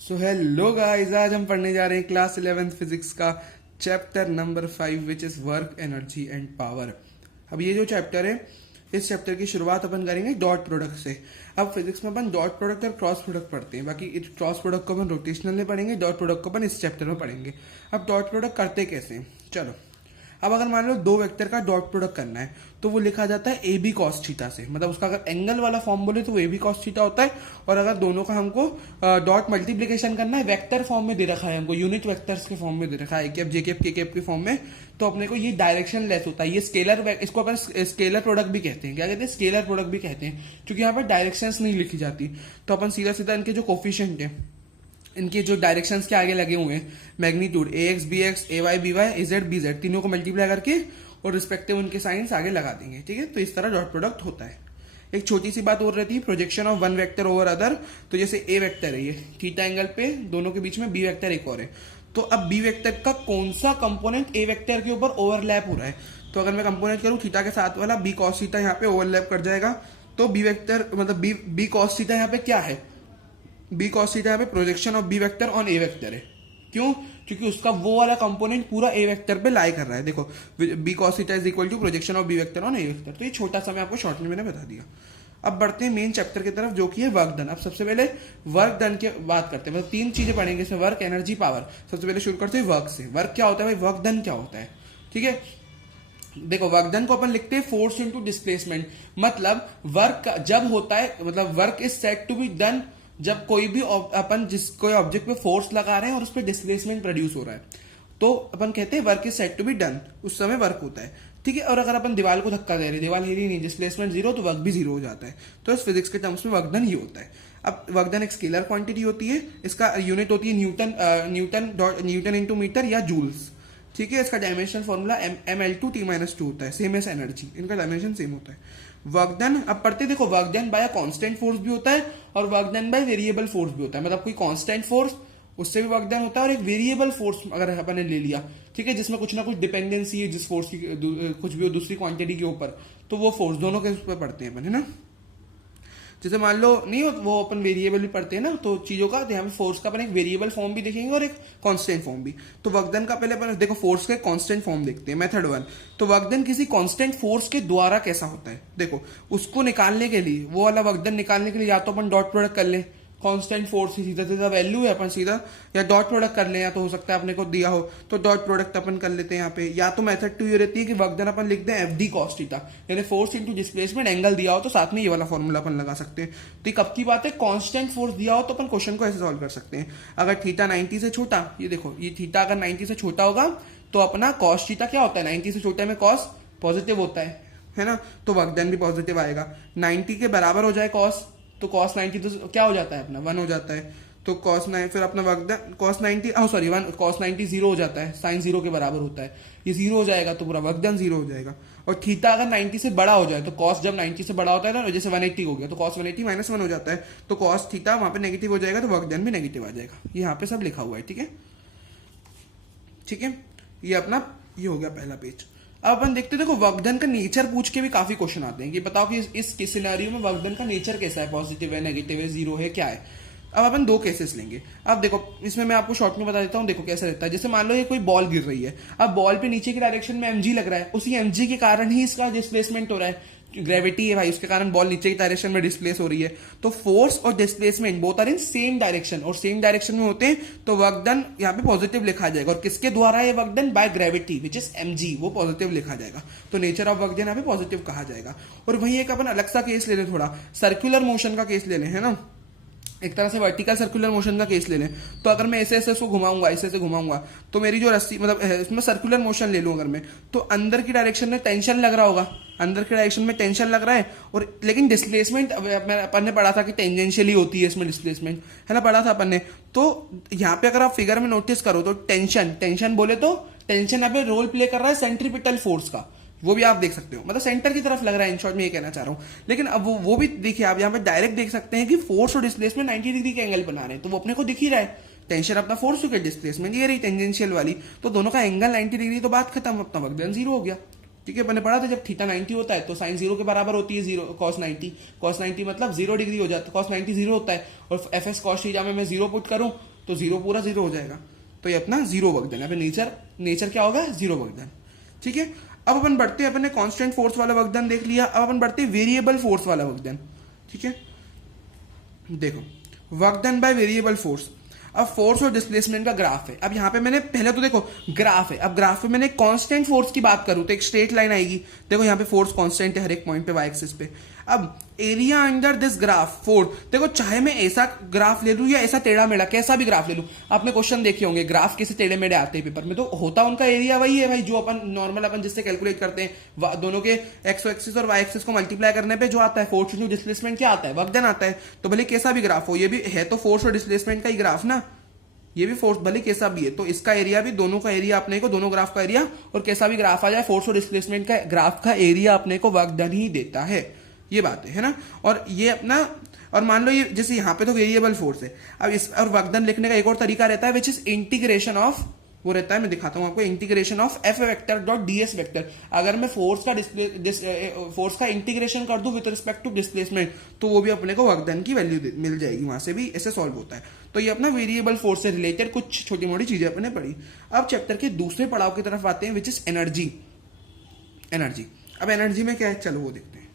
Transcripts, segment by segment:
So hello guys, आज हम पढ़ने जा रहे हैं क्लास 11th फिजिक्स का chapter number 5 which is work energy and power. अब ये जो चैप्टर है, इस चैप्टर की शुरुआत अपन करेंगे डॉट प्रोडक्ट से। अब फिजिक्स में अपन डॉट प्रोडक्ट और क्रॉस प्रोडक्ट पढ़ते हैं, बाकी इस क्रॉस प्रोडक्ट को अपन रोटेशनल में पढ़ेंगे, डॉट प्रोडक्ट को अपन इस चैप्टर में पढ़ेंगे। अब डॉट प्रोडक्ट करते कैसे हैं, चलो। अब अगर मान लो दो वेक्टर का डॉट प्रोडक्ट करना है तो वो लिखा जाता है ए बी कॉस थीटा से। मतलब उसका अगर एंगल वाला फॉर्म बोले तो वो ए बी कॉस थीटा होता है। और अगर दोनों का हमको डॉट मल्टीप्लीकेशन करना है, वेक्टर फॉर्म में दे रखा है, हमको यूनिट वेक्टर्स के फॉर्म में दे रखा है, ए कैप जे कैप के कैप के फॉर्म में, तो अपने को ये डायरेक्शन लेस होता है। ये स्केलर, इसको अपन स्केलर प्रोडक्ट भी कहते हैं। क्या कहते हैं? स्केलर प्रोडक्ट भी कहते हैं, क्योंकि यहाँ पर डायरेक्शंस नहीं लिखी जाती। तो अपन सीधा सीधा इनके जो कोफिशिएंट है, इनके जो डायरेक्शंस के आगे लगे हुए हैं, magnitude A X B X, A Y B Y, Z B Z, तीनों को मल्टीप्लाई करके और रिस्पेक्टिव उनके साइंस आगे लगा देंगे। ठीक है, तो इस तरह डॉट प्रोडक्ट होता है। एक छोटी सी बात और रहती है, projection of one vector over other. तो जैसे ए वेक्टर है, ये थीटा एंगल पे, दोनों के बीच में बी वेक्टर एक और है। तो अब बी वेक्टर का कौन सा कंपोनेंट ए वेक्टर के ऊपर ओवरलैप हो रहा है, तो अगर मैं कंपोनेंट करूं थीटा के साथ वाला, बी कॉस थीटा यहाँ पे ओवरलैप कर जाएगा। तो बी वेक्टर मतलब बी कॉस थीटा यहाँ पे क्या है, बी कॉस थीटा यहाँ पे projection of B vector on A vector है। क्यों? क्योंकि उसका वो वाला कंपोनेंट पूरा ए वेक्टर पे लाई कर रहा है। देखो, B cos theta is equal to projection of B vector on A vector. तो ये छोटा सा मैं आपको शॉर्ट में मैंने बता दिया। अब बढ़ते हैं मेन चैप्टर की तरफ, जो कि है वर्क डन। अब सबसे पहले वर्क डन की बात करते हैं, मतलब तीन चीजें पढ़ेंगे इसमें, वर्क, एनर्जी, पावर। सबसे पहले शुरू करते हैं वर्क से। वर्क क्या होता है भाई, वर्क डन क्या होता है? ठीक है, देखो, वर्क डन को अपन लिखते हैं फोर्स इनटू डिस्प्लेसमेंट। मतलब वर्क जब होता है, मतलब work is said to be done जब कोई भी अपन जिस कोई ऑब्जेक्ट पे फोर्स लगा रहे हैं और उस पर डिस्प्लेसमेंट प्रोड्यूस हो रहा है, तो अपन कहते हैं work is said to be done, उस समय वर्क होता है। ठीक है, और अगर अपन दीवार को धक्का दे रहे हैं, दीवार हिली नहीं, डिस्प्लेसमेंट जीरो, तो वर्क भी जीरो हो जाता है। तो इस फिजिक्स के टर्म्स में वर्क डन ही होता है। अब वर्क डन एक स्केलर क्वांटिटी होती है, इसका यूनिट होती है न्यूटन इंटू मीटर या जूल्स। ठीक है, इसका डायमेंशन फॉर्मूला ml2 t-2 होता है, सेम एस एनर्जी, इनका डायमेंशन सेम होता है। वर्क डन अब पढ़ते, देखो, work done bye constant force भी होता है और work done by variable force भी होता है। मतलब कोई कांस्टेंट फोर्स, उससे भी वर्क डन होता है, और एक वेरिएबल फोर्स अगर अपन ने ले लिया, ठीक है, जिसमें कुछ ना कुछ डिपेंडेंसी है, जिस फोर्स की कुछ भी हो दूसरी क्वांटिटी के ऊपर, तो वो फोर्स दोनों के ऊपर पढ़ते हैं अपन, है ना। जैसे मान लो नहीं हो, वो अपन वेरिएबल भी पढ़ते हैं ना, तो चीजों का यहाँ पे फोर्स का अपन एक वेरिएबल फॉर्म भी देखेंगे और एक कांस्टेंट फॉर्म भी। तो वर्कडन का पहले अपन देखो फोर्स का कांस्टेंट फॉर्म देखते हैं, मेथड 1। तो वर्कडन किसी कांस्टेंट फोर्स के द्वारा कैसा होता है, देखो, उसको निकालने के लिए, वो वाला वर्कडन निकालने के लिए या तो अपन डॉट प्रोडक्ट कर ले, कांस्टेंट फोर्स की सीधा सीधा वैल्यू है अपन सीधा, या डॉट प्रोडक्ट कर ले, या तो हो सकता है अपने को दिया हो तो डॉट प्रोडक्ट अपन कर लेते हैं यहाँ पे। या तो मेथड 2 ये रहती है कि वर्क डन अपन लिख दें एफ डी कॉस थीटा, यानी फोर्स इंटू डिस्प्लेसमेंट, एंगल दिया हो तो साथ में ये वाला फॉर्मूला अपन लगा सकते हैं। तो कब की बात है, कांस्टेंट फोर्स दिया हो तो अपन क्वेश्चन को ऐसे सॉल्व कर सकते हैं। अगर थीटा 90 से छोटा, ये देखो, ये थीटा अगर 90 से छोटा होगा तो अपना कॉस थीटा क्या होता है, 90 से छोटे में कॉस पॉजिटिव होता है ना, तो वर्क डन भी पॉजिटिव आएगा। 90 के बराबर हो जाए कॉस, तो कॉस 90 तो क्या हो जाता है अपना 1 हो जाता है, तो कॉस 9 फिर अपना work done cos 90 sorry 1 cos 90 zero हो जाता है, साइन जीरो के बराबर होता है, ये जीरो हो जाएगा तो पूरा वर्क डन जीरो हो जाएगा। और थीटा अगर 90 से बड़ा हो जाए, तो कॉस जब 90 से बड़ा होता है ना, जैसे 180 हो गया तो कॉस 180 माइनस 1 हो जाता है, तो कॉस थीटा वहां पे नेगेटिव हो जाएगा, तो वर्क डन भी नेगेटिव आ जाएगा। ये यहाँ पे सब लिखा हुआ है, ठीक है, ठीक है, ये अपना ये हो गया पहला पेज। अब अपन देखते हैं, देखो, वर्कडन का नेचर पूछ के भी काफी क्वेश्चन आते हैं कि बताओ कि इस सिनेरियो में वर्कडन का नेचर कैसा है, पॉजिटिव है, नेगेटिव है, जीरो है, क्या है। अब अपन दो केसेस लेंगे। अब देखो, इसमें मैं आपको शॉर्ट में बता देता हूँ, देखो कैसा रहता है। जैसे मान लो ये कोई बॉल गिर रही है, अब बॉल पे नीचे की डायरेक्शन में mg लग रहा है, उसी mg के कारण ही इसका डिस्प्लेसमेंट हो रहा है, ग्रेविटी है भाई, उसके कारण बॉल नीचे की डायरेक्शन में डिस्प्लेस हो रही है। तो फोर्स और displacement both are in same direction, और सेम डायरेक्शन में होते हैं, तो वर्क डन यहाँ पे पॉजिटिव लिखा जाएगा। और किसके द्वारा है work done, by gravity which is mg, वो पॉजिटिव लिखा जाएगा। तो नेचर ऑफ वर्क डन यहाँ पे पॉजिटिव कहा जाएगा। और वही एक अपन अलग सा केस ले लें, थोड़ा सर्कुलर मोशन का केस ले लें, है ना, एक तरह से वर्टिकल सर्कुलर मोशन का केस ले लें। तो अगर मैं ऐसे ऐसे इसको घुमाऊंगा, ऐसे ऐसे घुमाऊंगा, तो मेरी जो रस्सी, मतलब इसमें सर्कुलर मोशन ले लूं अगर मैं, तो अंदर की डायरेक्शन में टेंशन लग रहा होगा, अंदर की डायरेक्शन में टेंशन लग रहा है, और लेकिन डिस्प्लेसमेंट अपन ने पढ़ा था कि टेंजेंशियली होती है इसमें डिस्प्लेसमेंट, है ना, पढ़ा था अपन ने। तो यहाँ पे अगर आप फिगर में नोटिस करो तो टेंशन बोले तो टेंशन यहाँ पे रोल प्ले कर रहा है सेंट्रीपिटल फोर्स का, वो भी आप देख सकते हो, मतलब सेंटर की तरफ लग रहा है, इन शॉर्ट में ये कहना चाह रहा हूं। लेकिन अब वो भी देखिए, आप यहाँ पे डायरेक्ट देख सकते हैं कि फोर्स और डिस्प्लेसमेंट 90 डिग्री के एंगल बना रहे हैं, तो वो अपने को दिख ही रहा है। टेंशन अपना फोर्स टू डिस्प्लेसमेंट ये रही टेंजेंशियल वाली, तो दोनों का एंगल 90 डिग्री, तो बात खत्म, अपना वर्क डन जीरो हो गया। ठीक है, मैंने पढ़ा था जब थीटा 90 होता है तो साइन 0 के बराबर होती है जीरो कॉस 90, कॉस 90 मतलब 0 डिग्री हो जाता है, कॉस 90 0 होता है, और एफ एस कॉस थीटा में मैं 0 पुट करूं तो 0 पूरा 0 हो जाएगा, तो ये अपना 0 वर्क डन है। नेचर क्या होगा, 0 वर्क डन। ठीक है, अब अपन बढ़ते हैं, अपन ने कांस्टेंट फोर्स वाला वर्क डन देख लिया, अब अपन बढ़ते हैं वेरिएबल फोर्स वाला वर्क डन। ठीक है, देखो work done by variable force. अब फोर्स और डिस्प्लेसमेंट का ग्राफ है। अब यहाँ पे मैंने पहले तो देखो ग्राफ है, अब ग्राफ पे मैंने कांस्टेंट फोर्स की बात करूं तो एक स्ट्रेट लाइन आएगी। देखो यहाँ पे फोर्स कांस्टेंट है हर एक पॉइंट पे वाई एक्सिस पे। अब area under this graph force, देखो चाहे मैं ऐसा ग्राफ ले लूं या ऐसा टेढ़ा मेढ़ा कैसा भी ग्राफ ले लूं, आपने क्वेश्चन देखे होंगे ग्राफ कैसे टेढ़े मेढ़े आते हैं पेपर में, तो होता उनका एरिया वही है भाई, जो अपन नॉर्मल अपन जिससे कैलकुलेट करते हैं, दोनों के एक्स एक्सिस और वाई एक्सिस को मल्टीप्लाई करने पे जो आता है फोर्स इंटू डिस्प्लेसमेंट क्या आता है, वर्क डन आता है। तो भले कैसा भी ग्राफ हो, ये भी है तो फोर्स और डिस्प्लेसमेंट का ही ग्राफ ना, ये भी फोर्स भले कैसा भी है, तो इसका एरिया भी, दोनों का एरिया अपने को, दोनों ग्राफ का एरिया और कैसा भी ग्राफ आ जाए, फोर्स और डिस्प्लेसमेंट का ग्राफ का एरिया अपने को वर्क डन ही देता है। ये बात है ना। और ये अपना, और मान लो ये जैसे यहाँ पे तो वेरिएबल फोर्स है, अब इस और वर्क डन लिखने का एक और तरीका रहता है विच इज इंटीग्रेशन ऑफ, वो रहता है मैं दिखाता हूं आपको, integration of F vector dot DS vector. अगर मैं फोर्स का इंटीग्रेशन कर दूं विद रिस्पेक्ट टू डिस्प्लेसमेंट तो वो भी अपने को वर्क डन की वैल्यू मिल जाएगी, वहां से भी ऐसे सॉल्व होता है। तो ये अपना वेरिएबल फोर्स से रिलेटेड कुछ छोटी मोटी चीजें अपने पढ़ी। अब चैप्टर के दूसरे पड़ाव की तरफ आते हैं विच इज एनर्जी। अब एनर्जी में क्या है, चलो वो देखते हैं।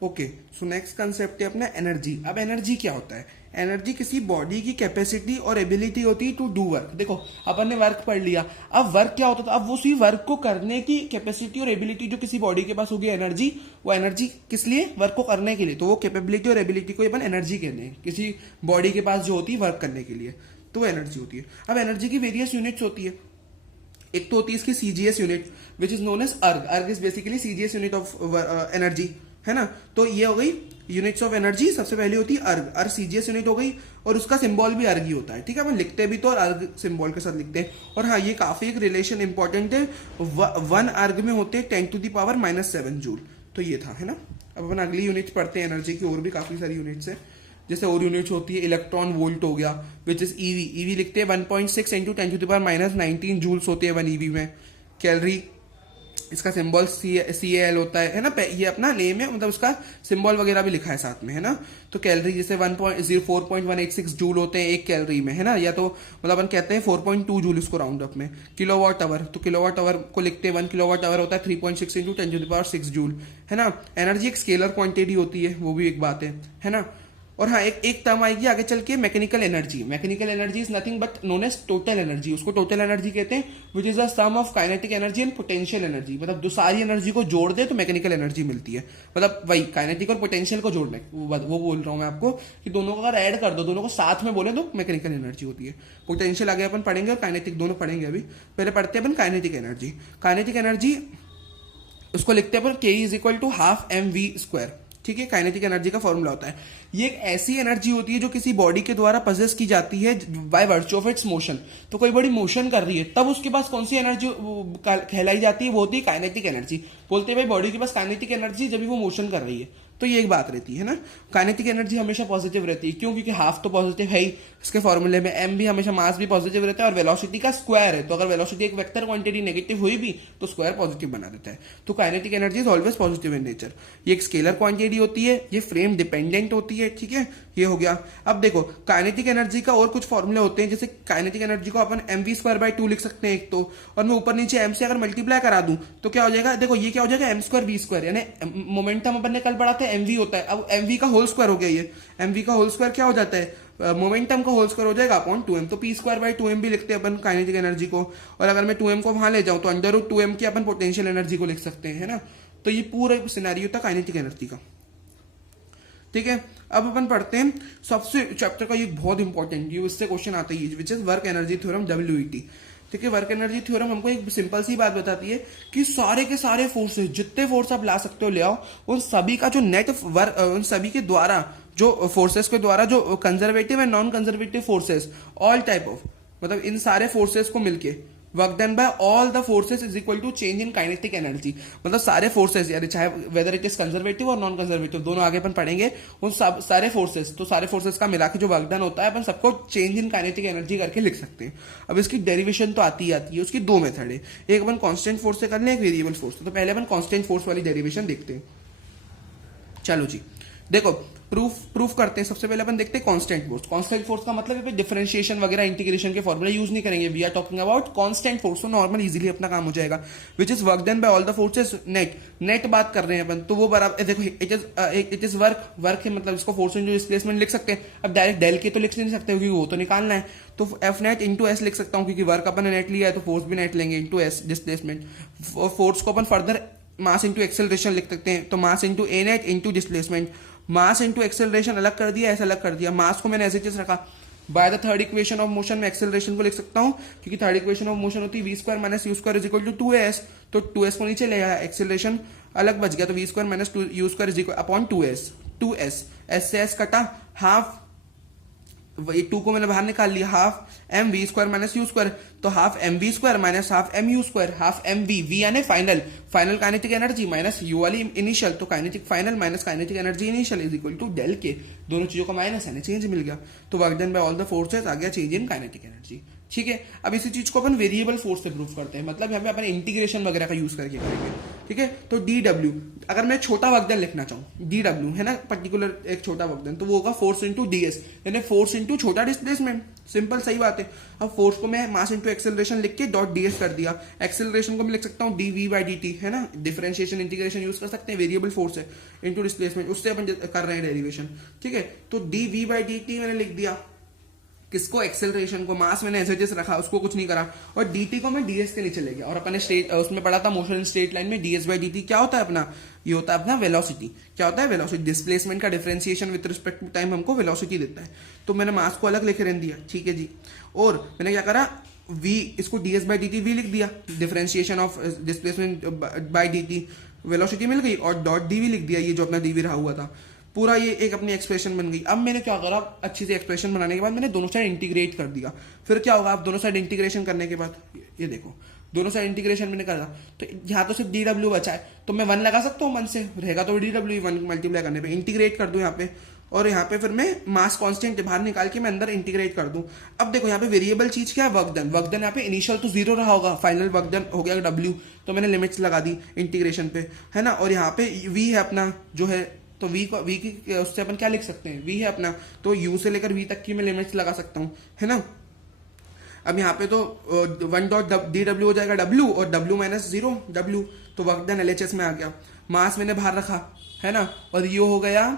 ओके, सो नेक्स्ट कंसेप्ट है अपना एनर्जी। अब एनर्जी क्या होता है, एनर्जी किसी बॉडी की कैपेसिटी और एबिलिटी होती है टू डू वर्क। देखो अपन ने वर्क पढ़ लिया, अब वर्क क्या होता था, अब उसी वर्क को करने की कैपेसिटी और एबिलिटी जो किसी बॉडी के पास होगी एनर्जी, वो एनर्जी किस लिए, वर्क को करने के लिए, तो वो कैपेबिलिटी और एबिलिटी को अपन एनर्जी कहते हैं किसी बॉडी के पास जो होती है वर्क करने के लिए, तो वो एनर्जी होती है। अब एनर्जी की वेरियस यूनिट्स होती है, एक तो होती है इसकी CGS unit which is known as erg. Erg is basically CGS unit of energy, है ना। तो ये हो गई यूनिट्स ऑफ एनर्जी, सबसे पहले होती है अर्ग, अर्ग सीजीएस यूनिट हो गई, और उसका सिंबल भी अर्ग ही होता है। ठीक है, अपन लिखते भी तो और अर्ग सिंबल के साथ लिखते हैं। और हाँ, ये काफी एक रिलेशन इंपॉर्टेंट है, 1 अर्ग में होते हैं 10⁻⁻7 जूल। तो ये था, है ना। अब अपन अगली यूनिट पढ़ते हैं एनर्जी की, और भी काफी सारी यूनिट्स है, जैसे और यूनिट्स होती है इलेक्ट्रॉन वोल्ट हो गया विच इज ईवी। ईवी लिखते हैं 1.6 × 10⁻⁻19 जूल्स होते हैं 1 ईवी में। कैलोरी, इसका सिंबल CAL होता है ना, ये अपना नेम है, मतलब उसका सिंबल वगैरह भी लिखा है साथ में, है ना। तो कैलोरी जैसे 4.186 जूल होते हैं एक कैलोरी में, है ना, या तो मतलब अपन कहते हैं 4.2 जूल इसको राउंड अप में। किलोवाट आवर, तो किलोवाट आवर को लिखते हैं 1 किलोवाट आवर होता है 3.6 × 10⁻6 जूल, है ना। एनर्जी एक स्केलर क्वांटिटी होती है, वो भी एक बात है ना। और हाँ, एक टर्म आएगी आगे चल के mechanical energy. Mechanical energy is nothing but known as total energy, उसको टोटल एनर्जी कहते हैं which is the sum of kinetic energy and potential energy. मतलब जो सारी एनर्जी को जोड़ दे तो मैकेनिकल एनर्जी मिलती है, मतलब वही काइनेटिक और पोटेंशियल को जोड़ने, वो बोल रहा हूँ मैं आपको कि दोनों को अगर ऐड कर दो, दोनों को साथ में बोले तो मैकेनिकल एनर्जी होती है। पोटेंशियल आगे अपन पढ़ेंगे और काइनेटिक दोनों पढ़ेंगे, अभी पहले पढ़ते हैं अपन काइनेटिक एनर्जी। काइनेटिक एनर्जी उसको लिखते हैं अपन K = ½ mv²। ठीक है, काइनेटिक एनर्जी का फॉर्मूला होता है, ये एक ऐसी एनर्जी होती है जो किसी बॉडी के द्वारा पजेस की जाती है by virtue of its motion. तो कोई बॉडी मोशन कर रही है तब उसके पास कौन सी एनर्जी कहलाई जाती है, वो होती है काइनेटिक एनर्जी। बोलते हैं भाई बॉडी के पास काइनेटिक एनर्जी जब भी वो मोशन कर रही है, तो ये एक बात रहती है ना। काइनेटिक एनर्जी हमेशा पॉजिटिव रहती है, क्यों, क्योंकि हाफ तो पॉजिटिव है ही इसके फॉर्मूले में, m भी हमेशा मास भी पॉजिटिव रहता है और वेलोसिटी का स्क्वायर है, तो अगर वेलोसिटी एक वेक्टर क्वांटिटी नेगेटिव हुई भी तो स्क्वायर पॉजिटिव बना देता है। तो kinetic energy is always positive in nature. ये एक स्केलर क्वांटिटी होती है, ये फ्रेम डिपेंडेंट होती है। ठीक है, ये हो गया। अब देखो काइनेटिक एनर्जी का और कुछ फॉर्मूले होते हैं, जैसे काइनेटिक एनर्जी को अपन mv²/2 लिख सकते हैं एक तो, और मैं ऊपर नीचे m से अगर मल्टीप्लाई करा दूं तो क्या हो जाएगा, देखो ये क्या हो जाएगा m²v², यानी मोमेंटम अपन ने कल पढ़ा था mv होता है, अब mv का होल स्क्वायर हो गया। ये mv का होल स्क्वायर क्या हो जाता है, मोमेंटम का होल स्क्वायर हो जाएगा अपॉन 2m, तो p²/2m भी लिखते हैं अपन काइनेटिक एनर्जी को। और अगर मैं 2m को वहां ले जाऊं तो √2m की अपन पोटेंशियल एनर्जी को लिख सकते हैं, है ना। तो ये पूरा सिनेरियो था काइनेटिक एनर्जी का। ठीक है, अब अपन पढ़ते हैं सबसे चैप्टर का ये बहुत इंपॉर्टेंट, ये इससे क्वेश्चन आता है विच is work energy theorem, WET। ठीक है, वर्क एनर्जी थ्योरम हमको एक सिंपल सी बात बताती है कि सारे के सारे फोर्सेस, जितने फोर्स आप ला सकते हो ले आओ, उन सभी का जो नेट वर्क, उन सभी के द्वारा जो फोर्सेस के द्वारा जो conservative and non conservative forces, all type of, मतलब इन सारे फोर्सेस को मिलके work done by all the forces is equal to change in kinetic energy. मतलब सारे फोर्सेस, यानी चाहे वेदर इट इज कंजर्वेटिव और नॉन कंजर्वेटिव, दोनों आगे अपन पढ़ेंगे, उन सब सारे फोर्सेस, तो सारे फोर्सेस का मिला के जो वर्क डन होता है अपन सबको चेंज इन काइनेटिक एनर्जी करके लिख सकते हैं। अब इसकी डेरिवेशन तो आती है, उसकी दो मेथड है, एक अपन कांस्टेंट फोर्स से कर लें, एक वेरिएबल फोर्स। तो पहले अपन कांस्टेंट फोर्स वाली डेरिवेशन देखते हैं। चलो जी, देखो प्रूफ करते हैं। सबसे पहले अपन देखते हैं कांस्टेंट फोर्स। कांस्टेंट फोर्स का मतलब है डिफरेंशिएशन वगैरह इंटीग्रेशन के फॉर्मूला यूज नहीं करेंगे, we are talking about constant force, तो नॉर्मल इजीली अपना काम हो जाएगा। Which is work done by all the forces net बात कर रहे हैं अपन, तो वो बराबर देखो इट इज वर्क है, मतलब इसको फोर्स इंटू डिस्प्लेसमेंट लिख सकते हैं। अब डायरेक्ट डेल के तो लिख नहीं सकते क्योंकि वो तो निकालना है, तो एफ नेट इंटू एस लिख सकता हूँ क्योंकि वर्क अपन ने नेट लिया है तो फोर्स भी नेट लेंगे इंटू एस डिस्प्लेसमेंट। फोर्स को अपन फर्दर मास इंटू एक्सेलरेशन लिख सकते हैं, तो mass into a net into displacement. Mass into acceleration अलग कर दिया, ऐसा अलग कर दिया, मास को मैंने ऐसे चीज रखा। By the third equation of motion में एक्सेलरेशन को लिख सकता हूं क्योंकि थर्ड इक्वेशन ऑफ मोशन होती है V square minus you square is equal to 2s, तो 2s को नीचे ले आया, एक्सेलरेशन अलग बच गया, तो v square minus you square is equal upon 2s S से एस कटा, हाफ ये 2 को मैंने बाहर निकाल लिया, half m v square minus you square, तो half m v square minus half m u square, half m v यानी final kinetic energy minus u वाली इनिशियल, तो kinetic final minus kinetic energy initial is equal to del K, दोनों चीजों का minus है, change मिल गया, तो work done by all the forces आ गया चेंज इन काइनेटिक एनर्जी। ठीक है, अब इसी चीज को अपन वेरिएबल फोर्स से प्रूव करते हैं, मतलब यहाँ पे अपन इंटीग्रेशन वगैरह का यूज करके करेंगे। ठीक है, तो डी डब्ल्यू, अगर मैं छोटा वर्क डन लिखना चाहूँ, डी डब्ल्यू है ना पर्टिकुलर एक छोटा वर्क डन, तो वो होगा फोर्स इंटू डी एस, यानी फोर्स इंटू छोटा डिस्प्लेसमेंट, सिंपल सही बात है। अब फोर्स को मैं मास इंटू एक्सेलरेशन लिख के डॉट डी एस कर दिया, एक्सेलरेशन को मैं लिख सकता हूँ D V by D T, है ना, डिफरेंशिएशन इंटीग्रेशन यूज कर सकते हैं, वेरिएबल फोर्स है इंटू डिस्प्लेसमेंट, उससे अपन कर रहे हैं डेरिवेशन। ठीक है, तो D V by D T मैंने लिख दिया, किसको, एक्सेलरेशन को, मास मैंने एज एस रखा, उसको कुछ नहीं करा, और dt को मैं ds के नीचे ले गया। और अपने स्ट्रेट उसमें पढ़ा था मोशन इन स्ट्रेट लाइन में ds बाई dt क्या होता है अपना, ये होता है अपना वेलोसिटी। क्या होता है वेलोसिटी, डिस्प्लेसमेंट का differentiation with respect to time हमको वेलोसिटी देता है, तो मैंने मास को अलग लिख रहने दिया। ठीक है जी, और मैंने क्या करा, v इसको ds बाई dt v लिख दिया, differentiation of displacement by dt, velocity मिल गई, और डॉट dv लिख दिया, ये जो अपना dv रहा हुआ था पूरा, ये एक अपनी एक्सप्रेशन बन गई। अब मैंने क्या करा, अच्छी से एक्सप्रेशन बनाने के बाद मैंने दोनों साइड इंटीग्रेट कर दिया। फिर क्या होगा, आप दोनों साइड इंटीग्रेशन करने के बाद ये देखो, दोनों साइड इंटीग्रेशन मैंने करा, तो यहाँ तो सिर्फ डी डब्ल्यू बचा है, तो मैं 1 लगा सकता हूँ, 1 से रहेगा तो डी डब्ल्यू 1 मल्टीप्लाई करने पे इंटीग्रेट कर दूं यहाँ पे, और यहाँ पे फिर मैं मास कांस्टेंट बाहर निकाल के मैं अंदर इंटीग्रेट कर दूं। अब देखो यहाँ पे वेरिएबल चीज क्या है, वर्क डन यहाँ पे इनिशियल तो 0 रहा होगा, फाइनल वर्क डन हो गया W, तो मैंने लिमिट्स लगा दी इंटीग्रेशन पे, है ना, और यहाँ पे V है अपना जो है, तो v की उससे अपन क्या लिख सकते हैं, v है अपना, तो u से लेकर v तक की मैं लिमिट्स लगा सकता हूँ, है ना। अब यहाँ पे तो 1 डॉट डी डब्ल्यू हो जाएगा w, और w माइनस 0 w, तो वर्क डन एलएचएस में आ गया, मास मैंने बाहर रखा, है ना, और ये हो गया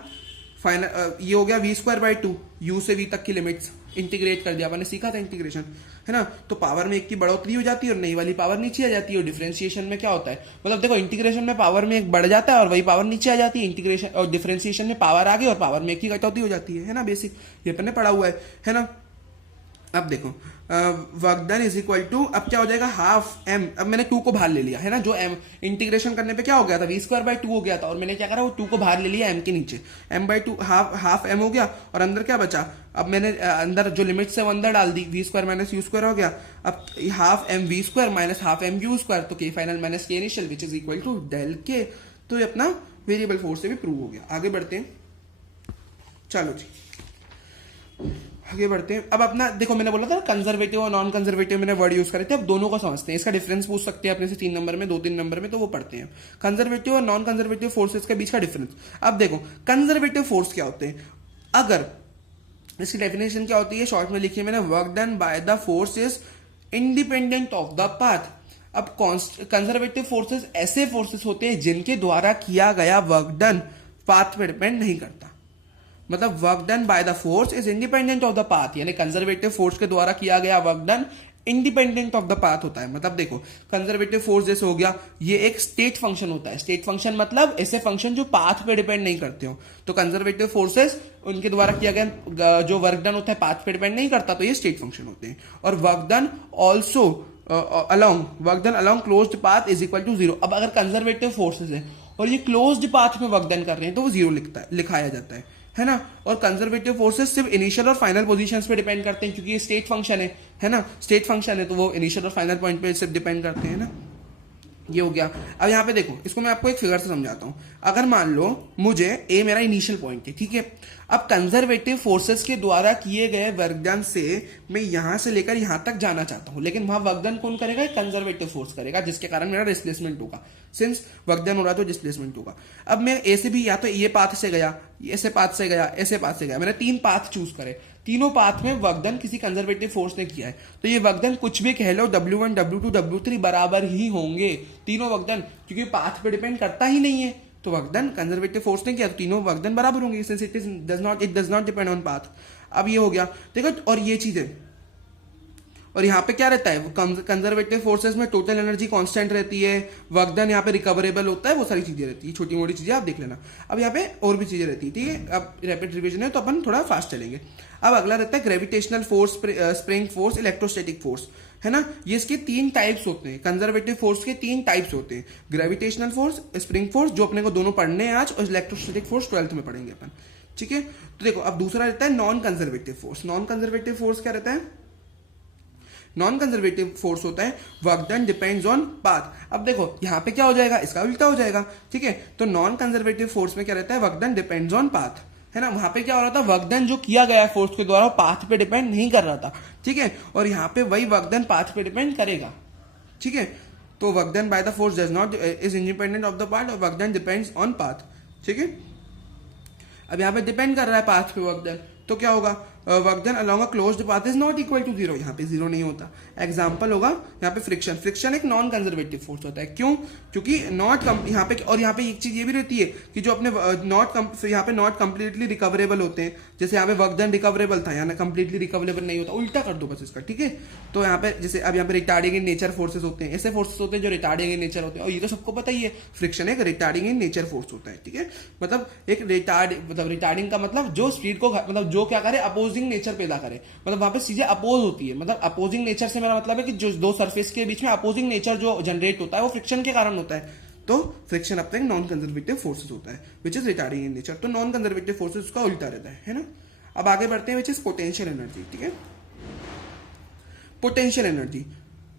फाइनल, ये हो गया वी स्क्वायर बाई 2, u से v तक की लिमिट्स इंटीग्रेट कर दिया, आपने सीखा था इंटीग्रेशन, है ना, तो पावर में एक की बढ़ोतरी हो जाती है और नई वाली पावर नीचे आ जाती है। और डिफरेंशिएशन में क्या होता है, मतलब देखो इंटीग्रेशन में पावर में एक बढ़ जाता है और वही पावर नीचे आ जाती है, इंटीग्रेशन और डिफरेंशिएशन में पावर आ गई और पावर में एक की कटौती हो जाती है ना, बेसिक ये अपन ने पढ़ा हुआ है ना। अब देखो work done is equal to, अब क्या हो जाएगा, हाफ एम, अब मैंने 2 को बाहर ले लिया, है ना, जो एम इंटीग्रेशन करने पे क्या हो गया था, वी स्क्वायर बाई 2 हो गया था, और मैंने क्या करा, वो 2 को बाहर ले लिया एम के नीचे, एम बाई 2 हाफ एम हो गया, और अंदर क्या बचा, अब मैंने अंदर जो लिमिट्स है वो अंदर डाल दी, v square minus you square हो गया, अब half m v square minus half m u square, तो K final minus K initial which is equal to del K, तो ये अपना वेरिएबल फोर्स से भी प्रूव हो गया। आगे बढ़ते हैं, चलो जी आगे बढ़ते हैं। अब अपना देखो मैंने बोला था कंजर्वेटिव और नॉन कंजर्वेटिव मैंने वर्ड यूज करे थे, अब दोनों को समझते हैं, इसका डिफरेंस पूछ सकते हैं अपने से 3 नंबर में, 2-3 नंबर में, तो वो पढ़ते हैं कंजर्वेटिव और नॉन कंजर्वेटिव फोर्सेस के बीच का डिफरेंस। अब देखो कंजर्वेटिव फोर्स क्या होते हैं, अगर इसकी डेफिनेशन क्या होती है, शॉर्ट में लिखी है मैंने, work done by the force is independent of the path. अब कंजर्वेटिव फोर्सेस ऐसे फोर्सेस होते हैं जिनके द्वारा किया गया वर्क डन पाथ पे डिपेंड नहीं करता, मतलब work done by the force is independent of the path, यानी कंजर्वेटिव फोर्स के द्वारा किया गया work done independent of the path होता है। मतलब देखो कंजर्वेटिव फोर्स जैसे हो गया, ये एक स्टेट फंक्शन होता है, स्टेट फंक्शन मतलब ऐसे फंक्शन जो पाथ पे डिपेंड नहीं करते हो, तो कंजर्वेटिव फोर्सेस उनके द्वारा किया गया जो वर्क डन होता है पाथ पे डिपेंड नहीं करता, तो ये स्टेट फंक्शन होते हैं। और work done also work done along closed path is equal to 0। अब अगर कंजर्वेटिव फोर्सेस है और ये क्लोज्ड पाथ में वर्क डन कर रहे हैं तो वो 0 लिखाया जाता है है ना। और कंजर्वेटिव फोर्सेस सिर्फ इनिशियल और फाइनल पोजीशंस पे डिपेंड करते हैं, क्योंकि ये स्टेट फंक्शन है ना, स्टेट फंक्शन है, तो वो इनिशियल और फाइनल पॉइंट पे सिर्फ डिपेंड करते हैं ना। ये हो गया। अब यहाँ पे देखो, इसको मैं आपको एक फिगर से समझाता हूं। अगर मान लो मुझे ए मेरा इनिशियल पॉइंट है, ठीक है, अब कंजर्वेटिव फोर्सेस के द्वारा किए गए वर्कडन से मैं यहां से लेकर यहां तक जाना चाहता हूं, लेकिन वहां वर्कडन कौन करेगा? कंजर्वेटिव फोर्स करेगा, जिसके कारण मेरा डिस्प्लेसमेंट होगा। सिंस वर्कडन हो रहा है तो डिस्प्लेसमेंट होगा। अब मैं ए से भी या तो ये पाथ से गया, ऐसे पाथ से गया, ऐसे पाथ से गया, मैंने 3 पाथ चूज करे, तीनों पाथ में वर्कडन किसी कंजर्वेटिव फोर्स ने किया है, तो ये वर्कडन कुछ भी कह लो W1 W2 W3 बराबर ही होंगे तीनों वर्कडन, क्योंकि पाथ पे डिपेंड करता ही नहीं है। तो वर्कडन कंजर्वेटिव फोर्स ने किया तो तीनों वर्कडन बराबर होंगे, since it does not depend on path. अब ये हो गया, देखो, और ये चीजें, और यहाँ पे क्या रहता है, कंजर्वेटिव फोर्सेस में टोटल एनर्जी कांस्टेंट रहती है, वर्कडन यहाँ पे रिकवरेबल होता है, वो सारी चीजें रहती है, छोटी मोटी चीजें आप देख लेना। अब यहाँ पे और भी चीजें रहती है, ठीक है। अब रैपिड रिवीजन है तो अपन थोड़ा फास्ट चलेंगे। अब अगला रहता है gravitational force, spring force, electrostatic force, है ना। ये इसके 3 टाइप्स होते हैं, कंजर्वेटिव फोर्स के 3 टाइप्स होते हैं, ग्रेविटेशनल फोर्स, स्प्रिंग फोर्स, जो अपने को दोनों पढ़ने हैं आज, और इलेक्ट्रोस्टैटिक फोर्स 12th में पढ़ेंगे अपन, ठीक है। तो देखो, अब दूसरा रहता है non conservative force. Non conservative force क्या रहता है? नॉन कंजर्वेटिव फोर्स होता है work done depends on path. अब देखो यहाँ पे क्या हो जाएगा, इसका उल्टा हो जाएगा, ठीक है। तो नॉन कंजर्वेटिव फोर्स में क्या रहता है, work done depends on path, है ना। वहां पे क्या हो रहा था, वर्क डन जो किया गया फोर्स के द्वारा पाथ पे डिपेंड नहीं कर रहा था, ठीक है। और यहाँ पे वही वर्क डन पाथ पे डिपेंड करेगा, ठीक है। तो work done by the force does not is independent of the path, और work done depends on path, ठीक है। अब यहाँ पे डिपेंड कर रहा है पाथ पे वर्क डन, तो क्या होगा, work done along a closed path is not equal to 0, यहाँ पे 0 नहीं होता। एग्जांपल होगा यहाँ पे फ्रिक्शन। फ्रिक्शन एक नॉन कंजर्वेटिव फोर्स होता है, क्यों? क्योंकि नॉट यहाँ पे, और यहाँ पे एक चीज ये भी रहती है कि जो अपने यहाँ पे नॉट कंप्लीटली रिकवरेबल होते हैं, जैसे यहाँ पे वर्क डन रिकवरेबल था, यहाँ कंप्लीटली रिकवरेबल नहीं होता, उल्टा कर दो बस इसका, ठीक है। तो यहाँ पे जैसे अब यहाँ पे रिटार्डिंग इन नेचर फोर्सेस होते हैं, ऐसे फोर्सेस होते हैं जो रिटार्डिंग इन नेचर होते हैं, और ये तो सबको पता ही है, फ्रिक्शन एक रिटार्डिंग इन नेचर फोर्स होता है, ठीक है। मतलब एक रिटार्डिंग का मतलब जो स्पीड को, मतलब जो क्या करे, अपोजिंग नेचर पैदा करे, मतलब वहां पे चीजें अपोज होती है। मतलब अपोजिंग नेचर से मेरा मतलब है कि जो दो सरफेस के बीच में अपोजिंग नेचर जो जनरेट होता है वो फ्रिक्शन के कारण होता है। तो फ्रिक्शन अपने नॉन कंजर्वेटिव फोर्सेस होता है which is retarding in nature. तो नॉन कंजर्वेटिव फोर्सेस उसका उल्टा रहता है ना। अब आगे बढ़ते हैं, विच इज पोटेंशियल एनर्जी, ठीक है। पोटेंशियल एनर्जी,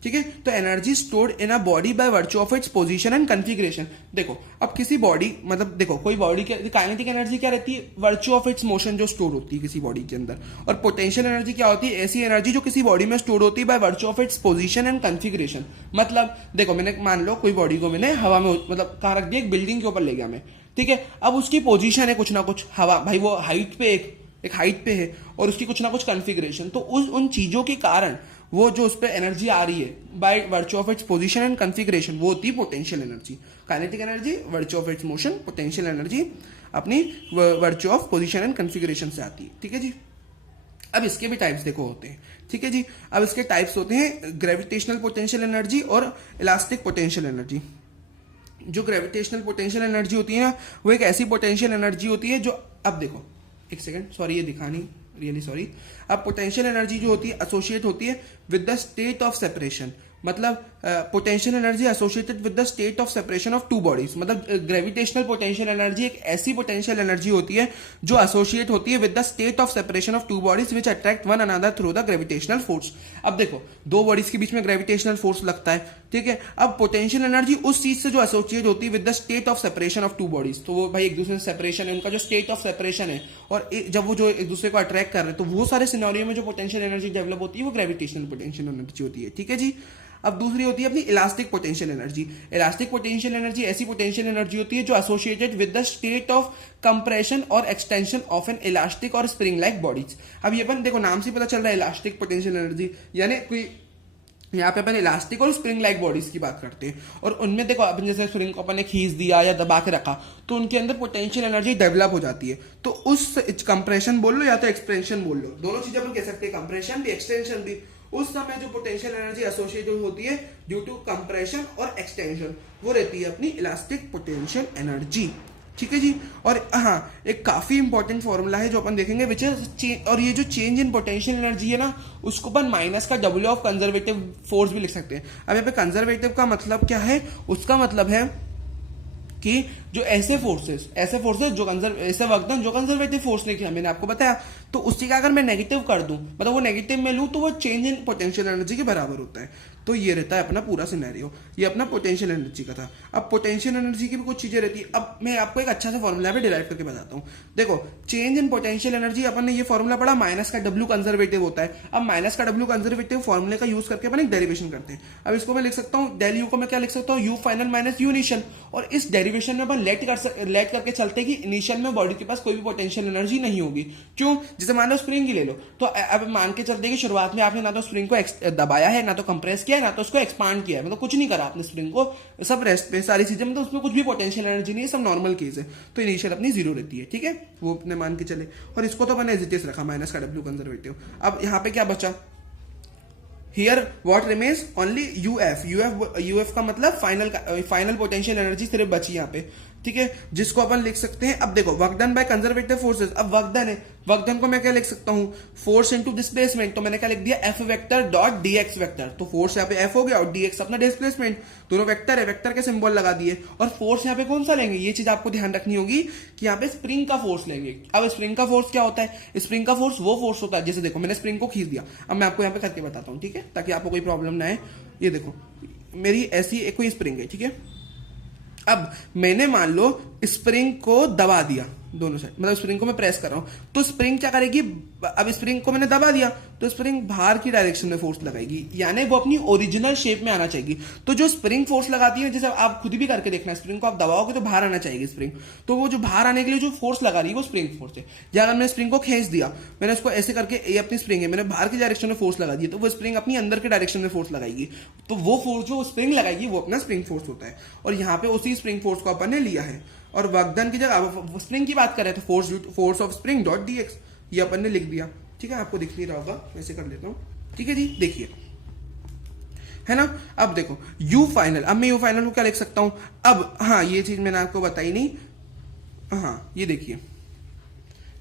ठीक है। तो energy stored in a body by virtue of its position and configuration. देखो, अब किसी बॉडी, मतलब देखो कोई बॉडी के काइनेटिक एनर्जी क्या रहती है, वर्च्यू ऑफ इट्स मोशन जो स्टोर होती है किसी बॉडी के अंदर। और पोटेंशियल एनर्जी क्या होती है, ऐसी एनर्जी जो किसी बॉडी में स्टोर होती है by virtue of its position and configuration. मतलब देखो, मैंने मान लो कोई बॉडी को मैंने हवा में, मतलब कहाँ रख दिया, एक बिल्डिंग के ऊपर ले गया मैं, ठीक है। अब उसकी पोजीशन है कुछ ना कुछ, हवा भाई वो हाइट पे एक हाइट पे है, और उसकी कुछ ना कुछ कॉन्फ़िगरेशन, तो उन चीजों के कारण वो जो उस पर एनर्जी आ रही है by virtue of its position and configuration, वो होती है potential energy. Kinetic energy virtue of its motion, potential energy अपनी virtue of position and configuration से आती है, ठीक है जी। अब इसके भी टाइप्स देखो होते हैं, ठीक है जी। अब इसके टाइप्स होते हैं ग्रेविटेशनल पोटेंशियल एनर्जी और इलास्टिक पोटेंशियल एनर्जी। जो ग्रेविटेशनल पोटेंशियल एनर्जी होती है ना, वो एक ऐसी पोटेंशियल एनर्जी होती है जो, अब देखो एक सेकंड, सॉरी ये दिखानी, रियली सॉरी। अब पोटेंशियल एनर्जी जो होती है एसोसिएट होती है with the state of separation, मतलब potential energy associated with the state of separation of two bodies. मतलब ग्रेविटेशनल पोटेंशियल एनर्जी एक ऐसी पोटेंशियल एनर्जी होती है जो एसोसिएट होती है with the state of separation of two bodies which attract one another through the gravitational force. अब देखो, दो बॉडीज के बीच में ग्रेविटेशनल फोर्स लगता है, ठीक है। अब पोटेंशियल एनर्जी उस चीज से जो एसोसिएट होती है with the state of separation of two bodies, तो वो भाई एक दूसरे से सेपरेशन है, उनका जो स्टेट ऑफ सेपरेशन है, और जब वो जो एक दूसरे को अट्रैक्ट कर रहे हैं, तो वो सारे सिनेरियो में जो पोटेंशियल एनर्जी डेवलप होती है वो ग्रेविटेशनल पोटेंशियल एनर्जी होती है, ठीक है जी। अब दूसरी होती है अपनी elastic potential energy. Elastic potential energy ऐसी पोटेंशियल एनर्जी होती है जो associated with the state of compression और एक्सटेंशन ऑफ एन इलास्टिक और स्प्रिंग लाइक बॉडीज। अब ये अपन देखो नाम से पता चल रहा है इलास्टिक पोटेंशियल एनर्जी, यानी कोई यहाँ पे अपन इलास्टिक और स्प्रिंग लाइक बॉडीज की बात करते हैं, और उनमें देखो अपन जैसे स्प्रिंग को अपन ने खींच दिया या दबा के रखा तो उनके अंदर पोटेंशियल एनर्जी डेवलप हो जाती है। तो उस कंप्रेशन बोल लो या तो एक्सपेंशन बोल लो, दोनों चीजें अपन कह सकते हैं, कंप्रेशन भी एक्सटेंशन भी। उस समय जो पोटेंशियल एनर्जी एसोसिएटेड होती है ड्यू टू कंप्रेशन और एक्सटेंशन, वो रहती है अपनी इलास्टिक पोटेंशियल एनर्जी, ठीक है जी। और हाँ, एक काफी इंपॉर्टेंट फॉर्मूला है जो अपन देखेंगे विच इज, और ये जो चेंज इन पोटेंशियल एनर्जी है ना, उसको अपन माइनस का W ऑफ कंजर्वेटिव फोर्स भी लिख सकते हैं। अब यहाँ पे कंजर्वेटिव का मतलब क्या है, उसका मतलब है कि जो ऐसे फोर्सेस जो ऐसे वर्क डन जो कंजर्वेटिव फोर्स ने किया, मैंने आपको बताया, तो उसी का अगर मैं नेगेटिव कर दूं, मतलब वो नेगेटिव में लूं, तो वो चेंज इन पोटेंशियल एनर्जी के बराबर होता है। तो ये रहता है अपना पूरा सिनेरियो, ये अपना पोटेंशियल एनर्जी का था। अब पोटेंशियल एनर्जी की भी कुछ चीजें रहती है। अब मैं आपको एक अच्छा सा फॉर्मूला पे डिराइव करके बताता हूँ। देखो, चेंज इन पोटेंशियल एनर्जी, अपन ने ये फॉर्मूला पढ़ा, माइनस का डब्ल्यू कंजर्वेटिव होता है। अब माइनस का डब्ल्यू कंजर्वेटिव फॉर्मूले का यूज करके अपन एक डेरिवेशन करते हैं। अब इसको मैं लिख सकता हूँ, डेल यू को मैं क्या लिख सकता हूँ, you final minus you initial. और इस डेरिवेशन में अपन लेट करके चलते कि इनिशियल में बॉडी के पास कोई भी पोटेंशियल एनर्जी नहीं होगी। क्यों? जैसे मान लो स्प्रिंग ही ले लो, तो अब मान के चलते कि शुरुआत में आपने ना तो स्प्रिंग को दबाया है, ना तो कंप्रेस किया है, ना तो उसको एक्सपांड किया है, मतलब कुछ नहीं करा आपने स्प्रिंग को, सब रेस्ट पे सारी चीजें, मतलब उसमें कुछ भी पोटेंशियल एनर्जी नहीं है, सब नॉर्मल केस है। तो इनिशियल अपनी जीरो रहती है, ठीक है, वो अपने मान के चले। और इसको तो मैंने एज इट इज रखा, माइनस का डब्ल्यू कंजर्वेटिव। अब यहाँ पे क्या बचा, here what remains only UF का मतलब फाइनल पोटेंशियल एनर्जी सिर्फ बची यहाँ पे, ठीक है, जिसको अपन लिख सकते हैं। अब देखो, work done by conservative forces, अब वर्क डन है, वर्क डन को मैं क्या लिख सकता हूं, फोर्स इनटू डिस्प्लेसमेंट। तो मैंने क्या लिख दिया, F vector dot DX vector. तो फोर्स यहाँ पे एफ हो गया और डीएक्स अपना डिस्प्लेसमेंट, दोनों वेक्टर है, वेक्टर के सिंबल लगा दिए। और फोर्स यहाँ पे कौन सा लेंगे, ये चीज आपको ध्यान रखनी होगी कि यहाँ पे स्प्रिंग का फोर्स लेंगे। अब स्प्रिंग का फोर्स क्या होता है, स्प्रिंग का फोर्स वो फोर्स होता है, जैसे देखो मैंने स्प्रिंग को खींच दिया। अब मैं आपको यहाँ पे करके बताता हूँ, ठीक है, ताकि आपको कोई प्रॉब्लम ना आए। ये देखो, मेरी ऐसी एक कोई स्प्रिंग है, ठीक है। अब मैंने मान लो स्प्रिंग को दबा दिया दोनों साइड, मतलब स्प्रिंग को मैं प्रेस कर रहा हूं, तो स्प्रिंग क्या करेगी, अब स्प्रिंग को मैंने दबा दिया तो स्प्रिंग बाहर की डायरेक्शन में फोर्स लगाएगी, यानी वो अपनी ओरिजिनल शेप में आना चाहिए। तो जो स्प्रिंग फोर्स लगाती है, जैसे आप खुद भी करके देखना, स्प्रिंग को आप दबाओगे तो बाहर आना चाहिए स्प्रिंग, तो वो जो बाहर आने के लिए जो फोर्स लगा रही है वो स्प्रिंग फोर्स है। या अगर मैंने स्प्रिंग को खींच दिया, मैंने उसको ऐसे करके, ये अपनी स्प्रिंग है, मैंने बाहर की डायरेक्शन में फोर्स लगा दिया, तो वो स्प्रिंग अपनी अंदर के डायरेक्शन में फोर्स लगाएगी, तो वो फोर्स जो स्प्रिंग लगाएगी वो अपना स्प्रिंग फोर्स होता है। और यहाँ पे उसी स्प्रिंग फोर्स को अपन ने लिया है। और वर्क डन की जगह स्प्रिंग की बात करें तो force of spring dot DX, ये अपन ने लिख दिया, ठीक है, आपको दिख नहीं रहा होगा, वैसे कर लेता हूं, ठीक है जी, देखिए, है ना। अब देखो यू फाइनल, अब मैं यू फाइनल को क्या लिख सकता हूं, अब हाँ, ये चीज मैंने आपको बताई नहीं, हाँ ये देखिए,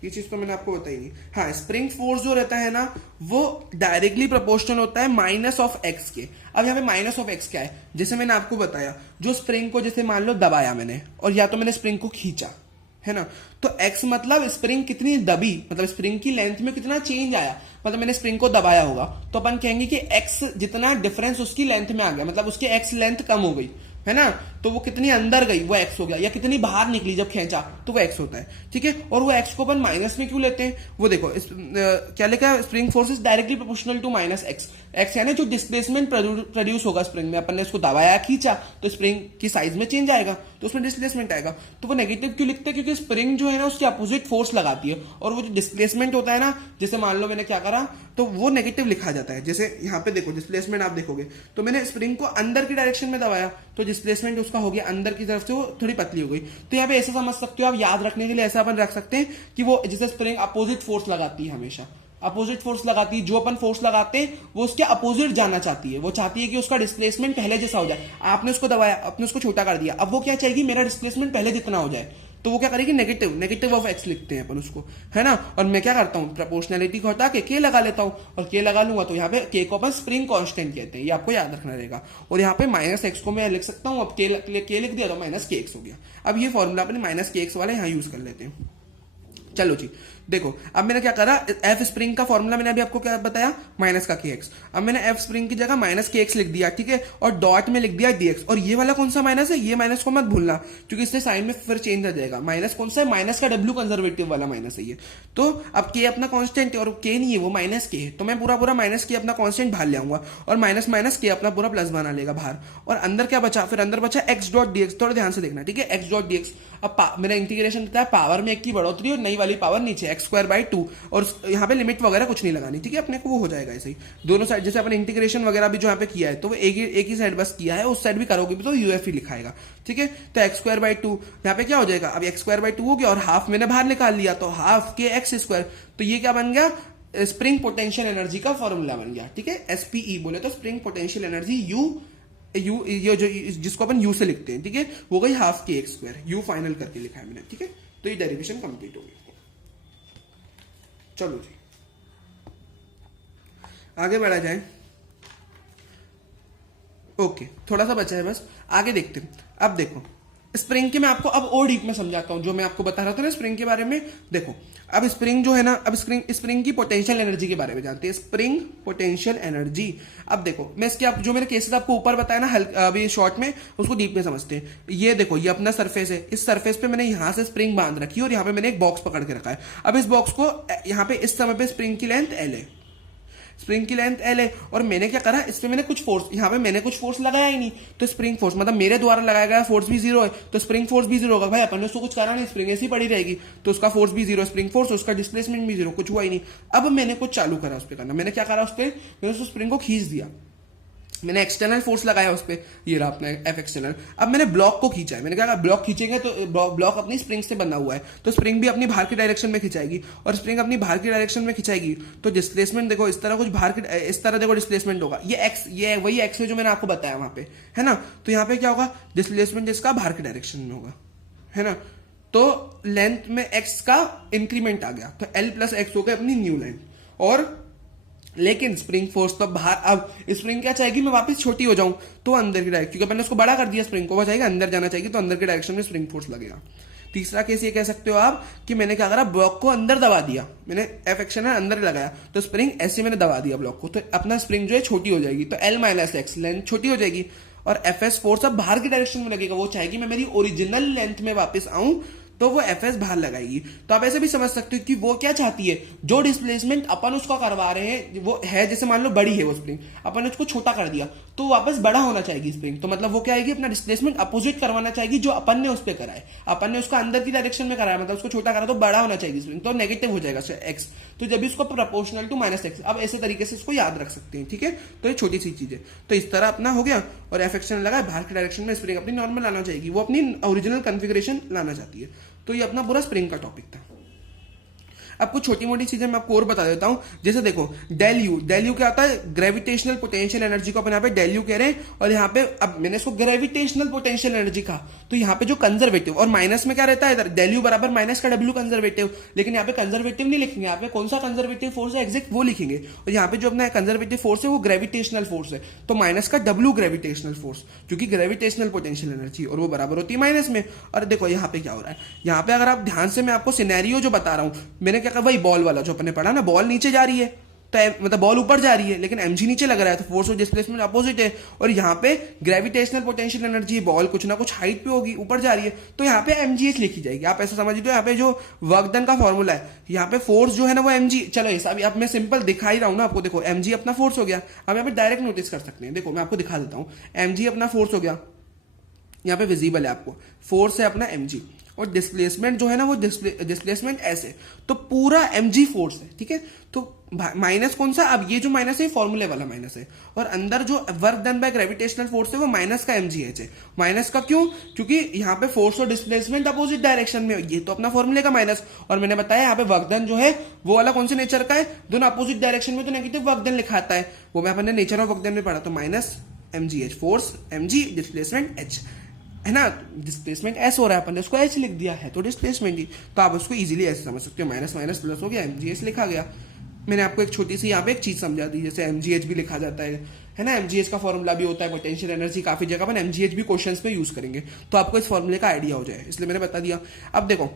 ये चीज तो मैंने आपको बताई नहीं। हाँ, स्प्रिंग फोर्स जो रहता है ना, वो डायरेक्टली प्रोपोर्शनल होता है माइनस ऑफ एक्स के। अब यहाँ पे माइनस ऑफ एक्स क्या है, जैसे मैंने आपको बताया, जो स्प्रिंग को जैसे मान लो दबाया मैंने, और या तो मैंने स्प्रिंग को खींचा, है ना, तो एक्स मतलब स्प्रिंग कितनी दबी, मतलब स्प्रिंग की लेंथ में कितना चेंज आया, मतलब मैंने स्प्रिंग को दबाया होगा, तो अपन कहेंगे कि एक्स जितना डिफरेंस उसकी लेंथ में आ गया, मतलब उसकी एक्स लेंथ कम हो गई, है ना, तो वो कितनी अंदर गई वो एक्स हो गया, या कितनी बाहर निकली जब खींचा तो वो एक्स होता है, ठीक है। और वो एक्स को अपन माइनस में क्यों लेते हैं, वो देखो क्या लिखा है, spring force is directly proportional to minus X. X यानी जो डिस्प्लेसमेंट प्रोड्यूस होगा स्प्रिंग में, अपन ने उसको दबाया खींचा तो स्प्रिंग की साइज में चेंज आएगा, तो उसमें डिस्प्लेसमेंट आएगा। तो वो नेगेटिव क्यों लिखते हैं, क्योंकि स्प्रिंग जो है ना उसके अपोजिट फोर्स लगाती है, और वो जो डिस्प्लेसमेंट होता है ना, जैसे मान लो मैंने क्या करा, तो वो नेगेटिव लिखा जाता है। जैसे यहाँ पे देखो डिस्प्लेसमेंट आप देखोगे, तो मैंने स्प्रिंग को अंदर की डायरेक्शन में दबाया, तो डिस्प्लेसमेंट उसका हो गया अंदर की तरफ से, वो थोड़ी पतली हो गई। तो यहाँ पे ऐसा समझ सकते हो आप, याद रखने के लिए ऐसा अपन रख सकते हैं कि वो जैसे स्प्रिंग अपोजिट फोर्स लगाती है, हमेशा अपोजिट फोर्स लगाती है, जो अपन फोर्स लगाते हैं वो उसके अपोजिट जाना चाहती है, वो चाहती है कि उसका डिस्प्लेसमेंट पहले जैसा हो जाए। आपने उसको दबाया, आपने उसको छोटा कर दिया, अब वो क्या चाहेगी, मेरा डिस्प्लेसमेंट पहले जितना हो जाए, तो वो क्या करेगी, नेगेटिव ऑफ एक्स लिखते हैं अपन उसको, है ना। और मैं क्या करता हूँ, प्रोपोर्शनलिटी को हटा के के लगा लेता हूँ, और के लगा लूंगा तो यहाँ पे के को अपन स्प्रिंग कांस्टेंट कहते हैं, ये आपको याद रखना रहेगा। और यहाँ पे माइनस एक्स को मैं लिख सकता हूँ, अब के लिख दिया तो माइनस के एक्स हो गया। अब ये फॉर्मूला अपने माइनस के एक्स वाले यहाँ यूज कर लेते हैं। चलो जी, देखो अब मैंने क्या करा, एफ स्प्रिंग का फॉर्मूला मैंने अभी आपको क्या बताया, माइनस का के एक्स। अब मैंने एफ स्प्रिंग की जगह माइनस के एक्स लिख दिया, ठीक है, और डॉट में लिख दिया डीएक्स। और ये वाला कौन सा माइनस है, ये माइनस को मत भूलना, क्योंकि इससे साइन में फिर चेंज आ जाएगा। माइनस कौन सा है, माइनस का डब्ल्यू कंजर्वेटिव वाला माइनस है ये। तो अब के अपना कॉन्स्टेंट है, और के नहीं है, वो माइनस के है, तो मैं पूरा माइनस के अपना कॉन्स्टेंट बाहर ले आऊंगा, और माइनस माइनस के अपना पूरा प्लस बना लेगा बाहर। और अंदर क्या बचा, फिर अंदर बचा एक्स डॉट डीएक्स। थोड़ा ध्यान से देखना, ठीक है, एक्स डॉट डीएक्स। अब मेरा इंटीग्रेशन होता है पावर में एक की बढ़ोतरी और नई वाली पावर नीचे, एक्स स्क्वायर बाई 2, और यहाँ पे लिमिट वगैरह कुछ नहीं लगानी, ठीक है, अपने को वो हो जाएगा ऐसे ही दोनों साइड। जैसे अपन इंटीग्रेशन वगैरह भी जो यहाँ पे किया है, तो वो एक ही साइड बस किया है, उस साइड भी करोगे भी तो यूएफ ही लिखाएगा, ठीक है। तो एक्स स्क्वायर बाई 2 यहाँ पे क्या हो जाएगा, अब एक्स स्क्वायर बाई 2 हो गया, और हाफ मैंने बाहर निकाल लिया, तो हाफ के एक्स स्क्वायर। तो ये क्या बन गया, स्प्रिंग पोटेंशियल एनर्जी का फॉर्मूला बन गया, ठीक है। एसपीई बोले तो स्प्रिंग पोटेंशियल एनर्जी यू ये जो जिसको अपन यू से लिखते हैं, ठीक है, वो गई हाफ के एक्स स्क्वायर, यू फाइनल करके लिखा है मैंने, ठीक है। तो ये डेरिवेशन कंप्लीट हो गई। चलो जी आगे बढ़ा जाए। ओके, थोड़ा सा बचा है बस, आगे देखते हैं। अब देखो स्प्रिंग के मैं आपको अब और डीप में समझाता हूं, जो मैं आपको बता रहा था ना स्प्रिंग के बारे में। देखो अब स्प्रिंग जो है ना, अब स्प्रिंग की पोटेंशियल एनर्जी के बारे में जानते हैं, स्प्रिंग पोटेंशियल एनर्जी। अब देखो मैं इसके जो मैंने केसेस आपको ऊपर बताया ना अभी शॉर्ट में, उसको डीप में समझते हैं। ये देखो ये अपना सरफेस है, इस सरफेस पे मैंने यहां से स्प्रिंग बांध रखी है और यहाँ पे मैंने एक बॉक्स पकड़ के रखा है। अब इस बॉक्स को यहाँ पे इस समय पे स्प्रिंग की लेंथ एल है, स्प्रिंग की लेंथ एल है, और मैंने क्या करा, इस पे मैंने कुछ फोर्स, यहाँ पे मैंने कुछ फोर्स लगाया ही नहीं, तो स्प्रिंग फोर्स मतलब मेरे द्वारा लगाया गया फोर्स भी जीरो है, तो स्प्रिंग फोर्स भी जीरो होगा। भाई अपन ने उसको कुछ करा नहीं, स्प्रिंग ऐसी पड़ी रहेगी, तो उसका फोर्स भी जीरो, स्प्रिंग फोर्स, उसका डिस्प्लेसमेंट भी जीरो, कुछ हुआ ही नहीं। अब मैंने कुछ चालू करा उस पर करना, मैंने क्या करा उस पर, मैंने उस स्प्रिंग को खींच दिया, मैंने एक्सटर्नल फोर्स लगाया उस पर, ये रहा अपना एफ एक्सटर्नल। अब मैंने ब्लॉक को खींचा है, मैंने कहा ब्लॉक खींचेंगे तो ब्लॉक अपनी स्प्रिंग से बना हुआ है, तो स्प्रिंग भी अपनी बाहर की डायरेक्शन में खिंचाएगी, और स्प्रिंग अपनी बाहर की डायरेक्शन में खिंचाएगी, तो डिस्प्लेसमेंट देखो इस तरह कुछ बाहर की, इस तरह देखो डिस्प्लेसमेंट होगा, ये एक्स, ये वही एक्स है जो मैंने आपको बताया वहां पे, है ना। तो यहाँ पे क्या होगा, डिस्प्लेसमेंट इसका बाहर की डायरेक्शन में होगा, है ना। तो लेंथ में एक्स का इंक्रीमेंट आ गया, तो एल प्लस एक्स हो गया अपनी न्यू लेंथ। और लेकिन स्प्रिंग फोर्स तो बाहर, अब स्प्रिंग क्या चाहेगी, मैं वापस छोटी हो जाऊं, तो अंदर की डायरेक्शन, क्योंकि मैंने उसको बड़ा कर दिया स्प्रिंग को, वो चाहेगी अंदर जाना चाहिए, तो अंदर की डायरेक्शन में स्प्रिंग फोर्स लगेगा। तीसरा केस ये कह सकते हो आप कि मैंने क्या करा, ब्लॉक को अंदर दबा दिया, मैंने एफ एक्शन अंदर लगाया, तो स्प्रिंग ऐसे मैंने दबा दिया ब्लॉक को, तो अपना स्प्रिंग जो है छोटी हो जाएगी, तो एल माइनस एक्स लेंथ छोटी हो जाएगी, और एफ एस फोर्स अब बाहर की डायरेक्शन में लगेगा, वो चाहेगी मैं मेरी ओरिजिनल लेंथ में वापस आऊं, तो वो एफ एस बाहर लगाएगी। तो आप ऐसे भी समझ सकते हो कि वो क्या चाहती है, जो डिस्प्लेसमेंट अपन उसका करवा रहे हैं वो है, जैसे मान लो बड़ी है वो स्प्रिंग, अपन ने उसको छोटा कर दिया, तो वापस बड़ा होना चाहिए स्प्रिंग, तो मतलब वो क्या आएगी, अपना डिस्प्लेसमेंट अपोजिट करवाना चाहिए जो अपन ने उस पर करा है, अपन ने उसका अंदर की डायरेक्शन में करा है, मतलब उसको छोटा करा तो बड़ा होना चाहिए स्प्रिंग, तो नेगेटिव हो जाएगा एक्स, तो जब इसको प्रोपोर्शनल टू माइनस एक्स। अब ऐसे तरीके से इसको याद रख सकते हैं, ठीक है। तो ये छोटी सी चीज है, तो इस तरह अपना हो गया, और एफ एक्शन लगा, बाहर की डायरेक्शन में स्प्रिंग अपनी नॉर्मल लाना चाहिए, वो अपनी ओरिजिनल कॉन्फ़िगरेशन लाना चाहती है। तो ये अपना पूरा स्प्रिंग का टॉपिक था। अब कुछ छोटी मोटी चीजें मैं आपको और बता देता हूं, जैसे देखो डेल यू क्या होता है, ग्रेविटेशनल पोटेंशियल एनर्जी को अपन यहाँ पे डेल यू कह रहे हैं, और यहाँ पे अब मैंने इसको ग्रेविटेशनल पोटेंशियल एनर्जी कहा, तो यहाँ पे जो कंजर्वेटिव, और माइनस में क्या रहता है इधर, डेल यू बराबर माइनस का डब्ल्यू कंजर्वेटिव, लेकिन यहाँ पे कंजर्वेटिव नहीं लिखेंगे, यहाँ पे कौन सा कंजर्वेटिव फोर्स है एग्जैक्ट वो लिखेंगे, और यहाँ पे जो अपना कंजर्वेटिव फोर्स है वो ग्रेविटेशनल फोर्स है, तो माइनस का डब्ल्यू ग्रेविटेशनल फोर्स, क्योंकि ग्रेविटेशनल पोटेंशियल एनर्जी, और वो बराबर होती है माइनस में। और देखो यहाँ पे क्या हो रहा है, यहाँ पे अगर आप ध्यान से, मैं आपको सिनेरियो जो बता रहा हूं, मैंने क्या कहा, वही बॉल वाला जो अपने पढ़ा ना, बॉल नीचे जा रही है, तो मतलब बॉल ऊपर जा रही है, लेकिन एमजी नीचे लग रहा है, तो फोर्स ऑफ डिस्प्लेसमेंट अपोजिट है, और यहाँ पे ग्रेविटेशनल पोटेंशियल एनर्जी, बॉल कुछ ना कुछ हाइट पे होगी, ऊपर जा रही है, तो यहाँ पे एमजीएच लिखी जाएगी। आप ऐसा समझ लो, यहाँ पे जो वर्क डन का फॉर्मूला है, यहाँ पे फोर्स जो है ना वो एमजी, चलो ऐसा भी अब मैं सिंपल दिखा ही रहा हूं ना आपको, देखो एमजी अपना फोर्स हो गया, अब यहाँ पे डायरेक्ट नोटिस कर सकते हैं, देखो मैं आपको दिखा देता हूँ, एमजी अपना फोर्स हो गया, यहाँ पे विजिबल है आपको, फोर्स है अपना mg, और डिस्प्लेसमेंट जो है ना वो डिस्प्लेसमेंट ऐसे, तो पूरा mg फोर्स है, ठीक है। तो माइनस कौन सा, अब ये जो माइनस है फॉर्मूले वाला माइनस है, और अंदर जो work done by gravitational force है वो माइनस का mgh है। माइनस का क्यों, क्योंकि यहाँ पे फोर्स और डिस्प्लेसमेंट अपोजिट डायरेक्शन में, ये तो अपना फॉर्मूले का माइनस, और मैंने बताया यहाँ पे वर्क डन जो है वो वाला कौन से नेचर का है, दोनों अपोजिट डायरेक्शन में, तो नेगेटिव वर्क डन लिखा आता है, वो मैं अपने नेचर ऑफ वर्क डन में पढ़ा, तो minus mgh force, mg displacement h, है ना। डिस्प्लेसमेंट एस हो रहा है, अपन ने उसको एच लिख दिया है, तो डिस्प्लेसमेंट ही, तो आप उसको इजीली ऐसे समझ सकते हो, माइनस माइनस प्लस हो गया, एमजीएच लिखा गया। मैंने आपको एक छोटी सी यहाँ पे एक चीज समझा दी, जैसे एमजीएच भी लिखा जाता है ना, एमजीएच का फॉर्मूला भी होता है, पोटेंशियल एनर्जी काफी जगह अपन एमजीएच भी क्वेश्चंस में यूज करेंगे, तो आपको इस फॉर्मूले का आइडिया हो जाए, इसलिए मैंने बता दिया। अब देखो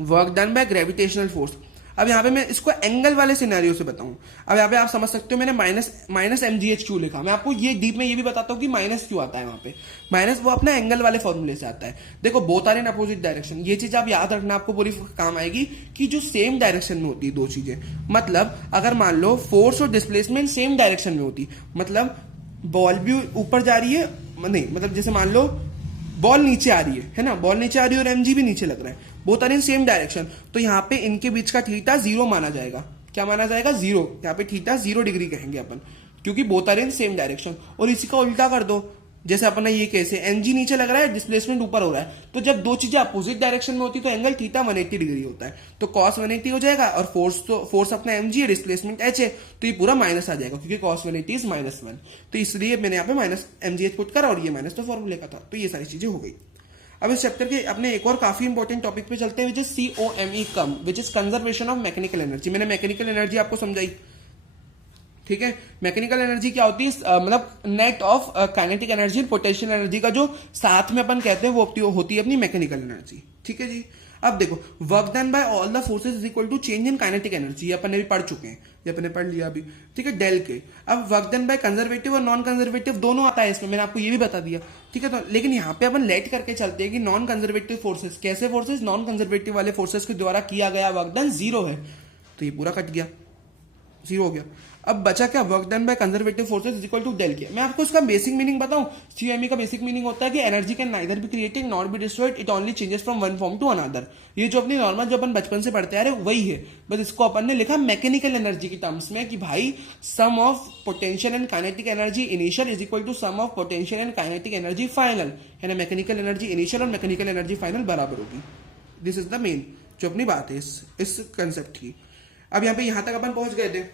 work done by gravitational force, अब यहाँ पे मैं इसको एंगल वाले सिनेरियो से बताऊं, अब यहाँ पे आप समझ सकते हो मैंने माइनस एमजीएच क्यों लिखा, मैं आपको ये डीप में ये भी बताता हूँ कि माइनस क्यों आता है वहां पे। माइनस वो अपना एंगल वाले फॉर्मूले से आता है, देखो both are in opposite direction, ये चीज आप याद रखना, आपको पूरी काम आएगी कि जो सेम डायरेक्शन में होती है दो चीजें, मतलब अगर मान लो फोर्स और डिस्प्लेसमेंट सेम डायरेक्शन में होती, मतलब बॉल भी ऊपर जा रही है, नहीं मतलब जैसे मान लो बॉल नीचे आ रही है ना, बॉल नीचे आ रही है और एमजी भी नीचे लग रहा है, both are in same direction, तो यहाँ पे इनके बीच का थीटा 0 माना जाएगा, क्या माना जाएगा 0, यहाँ पे थीटा 0 डिग्री कहेंगे अपन, क्योंकि both are in same direction. और इसी का उल्टा कर दो, जैसे अपना ये केस है, एमजी नीचे लग रहा है, डिस्प्लेसमेंट ऊपर हो रहा है, तो जब दो चीजें अपोजिट डायरेक्शन में होती है तो एंगल थीटा 180 डिग्री होता है, तो कॉस 180 हो जाएगा, और फोर्स अपना एमजी है, डिस्प्लेसमेंट एच है, तो ये पूरा माइनस आ जाएगा, क्योंकि कॉस 180 इज -1, तो इसलिए मैंने यहाँ पे माइनस एमजीएच पुट करा, और ये माइनस तो फॉर्मूले का था, तो ये सारी चीजें हो गई। अब इस चैप्टर के अपने एक और काफी इंपॉर्टेंट टॉपिक पे चलते हैं, which is COME, which is conservation of mechanical energy. मैंने मैकेनिकल एनर्जी आपको समझाई, ठीक है। मैकेनिकल एनर्जी क्या होती है, मतलब नेट ऑफ काइनेटिक एनर्जी और पोटेंशियल एनर्जी का जो साथ में अपन कहते हैं वो होती है अपनी मैकेनिकल एनर्जी। ठीक है जी। अब देखो, work done by all the forces is equal to change in kinetic energy, अपन ने भी पढ़ चुके हैं, ये अपन ने पढ़ लिया अभी। ठीक है, डेल के। अब वर्क डन बाय कंजर्वेटिव और नॉन कंजर्वेटिव दोनों आता है इसमें, मैंने आपको ये भी बता दिया। ठीक है, तो लेकिन यहाँ पे अपन लेट करके चलते हैं कि नॉन कंजर्वेटिव फोर्सेज, कैसे फोर्सेज, नॉन कंजर्वेटिव वाले फोर्सेज के द्वारा किया गया वर्क डन 0 है, तो ये पूरा कट गया, 0 हो गया। अब बचा क्या, work done by conservative forces is equal to del K. मैं आपको इसका बेसिक मीनिंग बताऊं, सीएमई का बेसिक मीनिंग होता है कि energy can neither be created not be destroyed, it only changes from one form to another. ये जो अपनी नॉर्मल जो अपन बचपन से पढ़ते आ रहे वही है, बस इसको अपन ने लिखा मैकेनिकल एनर्जी की टर्म्स में कि भाई sum of potential and kinetic energy initial is equal to sum of potential and kinetic energy final, है ना। मैकेनिकल एनर्जी इनिशियल और मैकेनिकल एनर्जी फाइनल बराबर होगी। दिस इज द मेन जो अपनी बात है इस कंसेप्ट की। अब यहाँ पे यहां तक अपन पहुंच गए थे,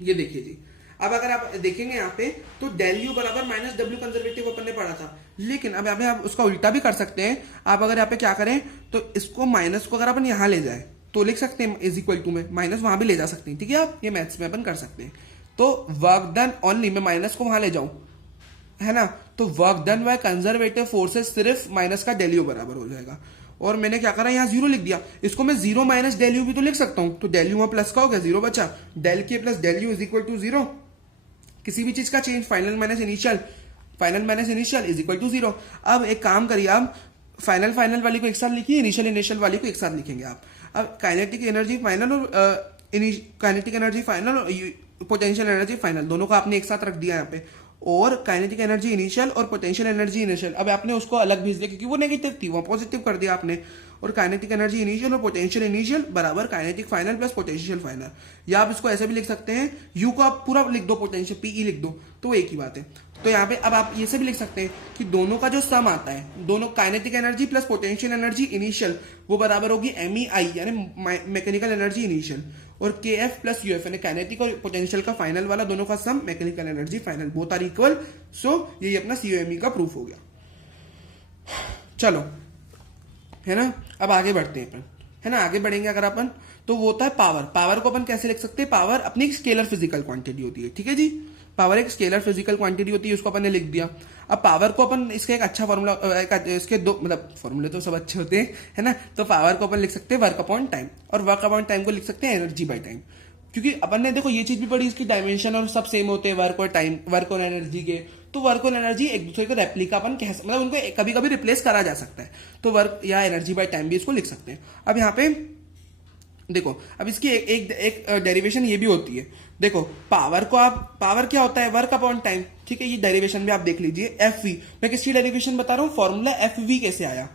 ये देखिए जी। अब अगर आप देखेंगे यहाँ पे तो डेल यू बराबर माइनस डब्ल्यू कंजर्वेटिव अपन ने पढ़ा था, लेकिन अब यहाँ पे आप उसका उल्टा भी कर सकते हैं। आप अगर यहाँ पे क्या करें तो इसको माइनस को अगर अपन यहाँ ले जाए तो लिख सकते हैं इज इक्वल टू में, माइनस वहां भी ले जा सकते हैं। ठीक है, आप ये मैथ्स में अपन कर सकते हैं। तो वर्क डन ओनली, मैं माइनस को वहां ले जाऊं, है ना, तो work done by conservative forces सिर्फ माइनस का डेल यू बराबर हो जाएगा। और मैंने क्या करा, यहाँ 0 लिख दिया, इसको मैं 0 माइनस डेल यू भी तो लिख सकता हूं, तो डेल यू वहां प्लस का हो गया, 0 बचा, del K plus del U is equal to 0। किसी भी चीज का change, final minus initial is equal to 0। अब एक काम करिए, आप फाइनल वाली को एक साथ लिखिए, इनिशियल वाली को एक साथ लिखेंगे आप। अब काइनेटिक एनर्जी फाइनल और काइनेटिक एनर्जी फाइनल और पोटेंशियल एनर्जी फाइनल दोनों को आपने एक साथ रख दिया यहाँ पे, और काइनेटिक एनर्जी इनिशियल और पोटेंशियल एनर्जी इनिशियल, अब आपने उसको अलग भेज दिया क्योंकि वो नेगेटिव थी, वो पॉजिटिव कर दिया आपने। और काइनेटिक एनर्जी इनिशियल और पोटेंशियल इनिशियल बराबर kinetic final plus potential final. या आप इसको ऐसे भी लिख सकते हैं, यू को आप पूरा लिख दो, पोटेंशियल पीई लिख दो, तो एक ही बात है। तो यहाँ पे अब आप ये से भी लिख सकते हैं कि दोनों का जो सम आता है, दोनों kinetic energy plus potential energy initial, वो बराबर होगी MEI यानी मैकेनिकल एनर्जी इनिशियल, और KF प्लस UF यानी काइनेटिक और पोटेंशियल का फाइनल वाला दोनों का sum mechanical energy final, both are equal. So ये अपना COME का प्रूफ हो गया। चलो, है ना, अब आगे बढ़ते हैं अपन, है ना। आगे बढ़ेंगे अगर अपन, तो वो होता है पावर। पावर को अपन कैसे लिख सकते हैं, पावर अपनी एक स्केलर फिजिकल क्वांटिटी होती है। ठीक है जी, पावर एक स्केलर फिजिकल क्वांटिटी होती है, उसको अपन ने लिख दिया। अब पावर को अपन, इसका एक अच्छा फॉर्मूला, इसके दो मतलब फॉर्मूले तो सब अच्छे होते हैं, है ना। तो पावर को अपन लिख सकते हैं वर्क अपॉन टाइम, और वर्क अपॉन टाइम को लिख सकते हैं एनर्जी बाय टाइम, क्योंकि अपन ने देखो ये चीज भी पढ़ी, इसकी डायमेंशन और सब सेम होते हैं, वर्क और टाइम, वर्क और एनर्जी के। तो वर्क और एनर्जी एक दूसरे को रेप्लिका अपन कह, मतलब उनको कभी कभी रिप्लेस करा जा सकता है, तो वर्क या एनर्जी बाय टाइम भी इसको लिख सकते हैं। अब यहाँ पे देखो, अब इसकी एक डेरिवेशन ये भी होती है। देखो, पावर को आप, पावर क्या होता है, वर्क अपॉन टाइम। ठीक है, ये डेरिवेशन भी आप देख लीजिए, FV। मैं किसकी डेरिवेशन बता रहा हूँ, फॉर्मूला FV कैसे आया,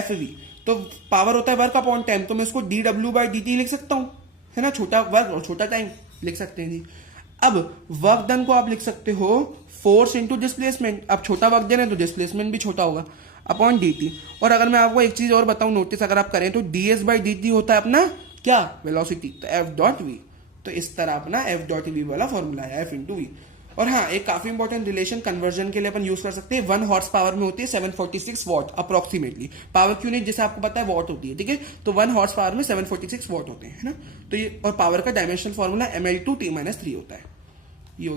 FV। तो पावर होता है वर्क अपॉन टाइम, तो मैं इसको dW/dt लिख सकता हूँ, है ना, छोटा वर्क और छोटा टाइम लिख सकते हैं जी। अब वर्क डन को आप लिख सकते हो फोर्स इंटू डिस्प्लेसमेंट। अब छोटा वर्क डन है तो डिस्प्लेसमेंट भी छोटा होगा, अपॉन dt। और अगर मैं आपको एक चीज और बताऊं, नोटिस अगर आप करें तो ds/dt होता है अपना क्या, वेलोसिटी, तो F.v। तो इस तरह अपना F.v वाला फॉर्मूला है, F इंटू वी। और हाँ, एक काफी इंपॉर्टेंट रिलेशन कन्वर्जन के लिए अपन यूज कर सकते हैं, 1 हॉर्स पावर में होती है 746 वॉट अप्रोक्सीमेटली। पावर की यूनिट जैसे आपको पता है वॉट होती है, ठीक है, तो 1 हॉर्स पावर में 746 वॉट होते हैं, है ना। तो ये, और पावर का डायमेंशनल फॉर्मूला mL/T-3 होता है। ये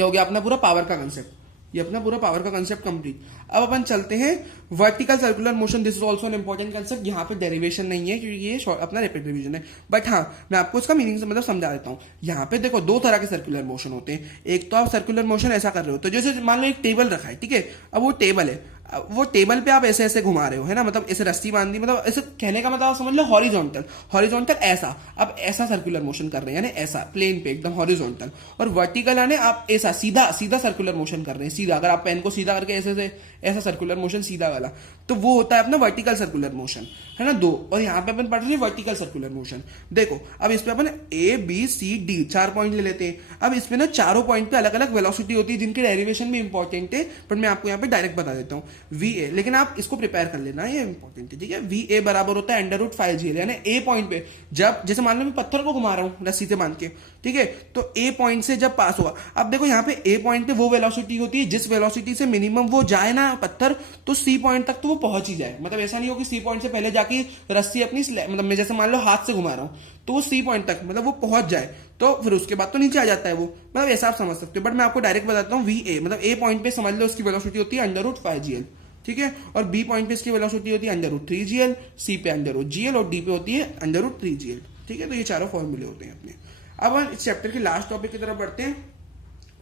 हो गया अपना पूरा पावर का कंसेप्ट, ये अपना पूरा पावर का कंसेप्ट कंप्लीट। अब अपन चलते हैं vertical circular motion. This is also an important concept. यहाँ पे डेरिवेशन नहीं है क्योंकि ये अपना रैपिड रिवीजन है, बट हाँ मैं आपको इसका मीनिंग मतलब समझा देता हूँ। यहाँ पे देखो, दो तरह के सर्कुलर मोशन होते हैं। एक तो आप सर्कुलर मोशन ऐसा कर रहे हो, तो जैसे मान लो एक टेबल रखा है, ठीक है, अब वो टेबल है, वो टेबल पे आप ऐसे ऐसे घुमा रहे हो, है ना, मतलब ऐसे रस्सी बांध दी, मतलब ऐसे कहने का मतलब समझ लो हॉरिजॉन्टल ऐसा, अब ऐसा सर्कुलर मोशन कर रहे हैं, यानी ऐसा प्लेन पे एकदम हॉरिजॉन्टल। और वर्टिकल यानी आप ऐसा सीधा सीधा सर्कुलर मोशन कर रहे हैं, सीधा, अगर आप पेन को सीधा करके ऐसे ऐसा सर्कुलर मोशन सीधा वाला, तो वो होता है अपना वर्टिकल सर्कुलर मोशन, है ना, दो। और यहाँ पे अपन पढ़ रहे हैं वर्टिकल सर्कुलर मोशन। देखो, अब इस पे अपन ABCD 4 पॉइंट ले लेते हैं। अब इसमें ना चारों पॉइंट पे अलग अलग वेलोसिटी होती है, जिनकी डेरिवेशन भी इंपॉर्टेंट है, पर मैं आपको यहाँ पे डायरेक्ट बता देता हूँ। VA, लेकिन आप इसको प्रिपेयर कर लेना, ये इंपॉर्टेंट है, ठीक है। VA बराबर होता है √5GL, यानी A पॉइंट पे जब, जैसे मान लो मैं पत्थर को घुमा रहा हूँ रस्सी से बांध के, ठीक है, तो A पॉइंट से जब पास हुआ, अब देखो यहाँ पे A पॉइंट पे वो वेलोसिटी होती है जिस वेलोसिटी से मिनिमम वो जाए ना पत्थर, तो C पॉइंट तक तो वो पहुंच ही जाए। मतलब ऐसा नहीं हो कि C पॉइंट से पहले जाके रस्सी अपनी, मतलब मैं जैसे मान लो हाथ से घुमा रहा हूँ, तो वो सी पॉइंट तक मतलब वो पहुंच जाए तो फिर उसके बाद तो नीचे आ जाता है वो, मतलब ऐसा आप समझ सकते हो। बट मैं आपको डायरेक्ट बताता हूँ, वी ए मतलब ए पॉइंट पे समझ लो उसकी वेलोसिटी होती है √5gl, ठीक है, और बी पॉइंट पे इसकी वेलोसिटी होती है √3gl, सी पे √gl और डी पे होती है √3gl, ठीक है। तो ये चारों फॉर्मूले होते हैं अपने। अब हम इस चैप्टर के लास्ट टॉपिक की तरफ बढ़ते हैं।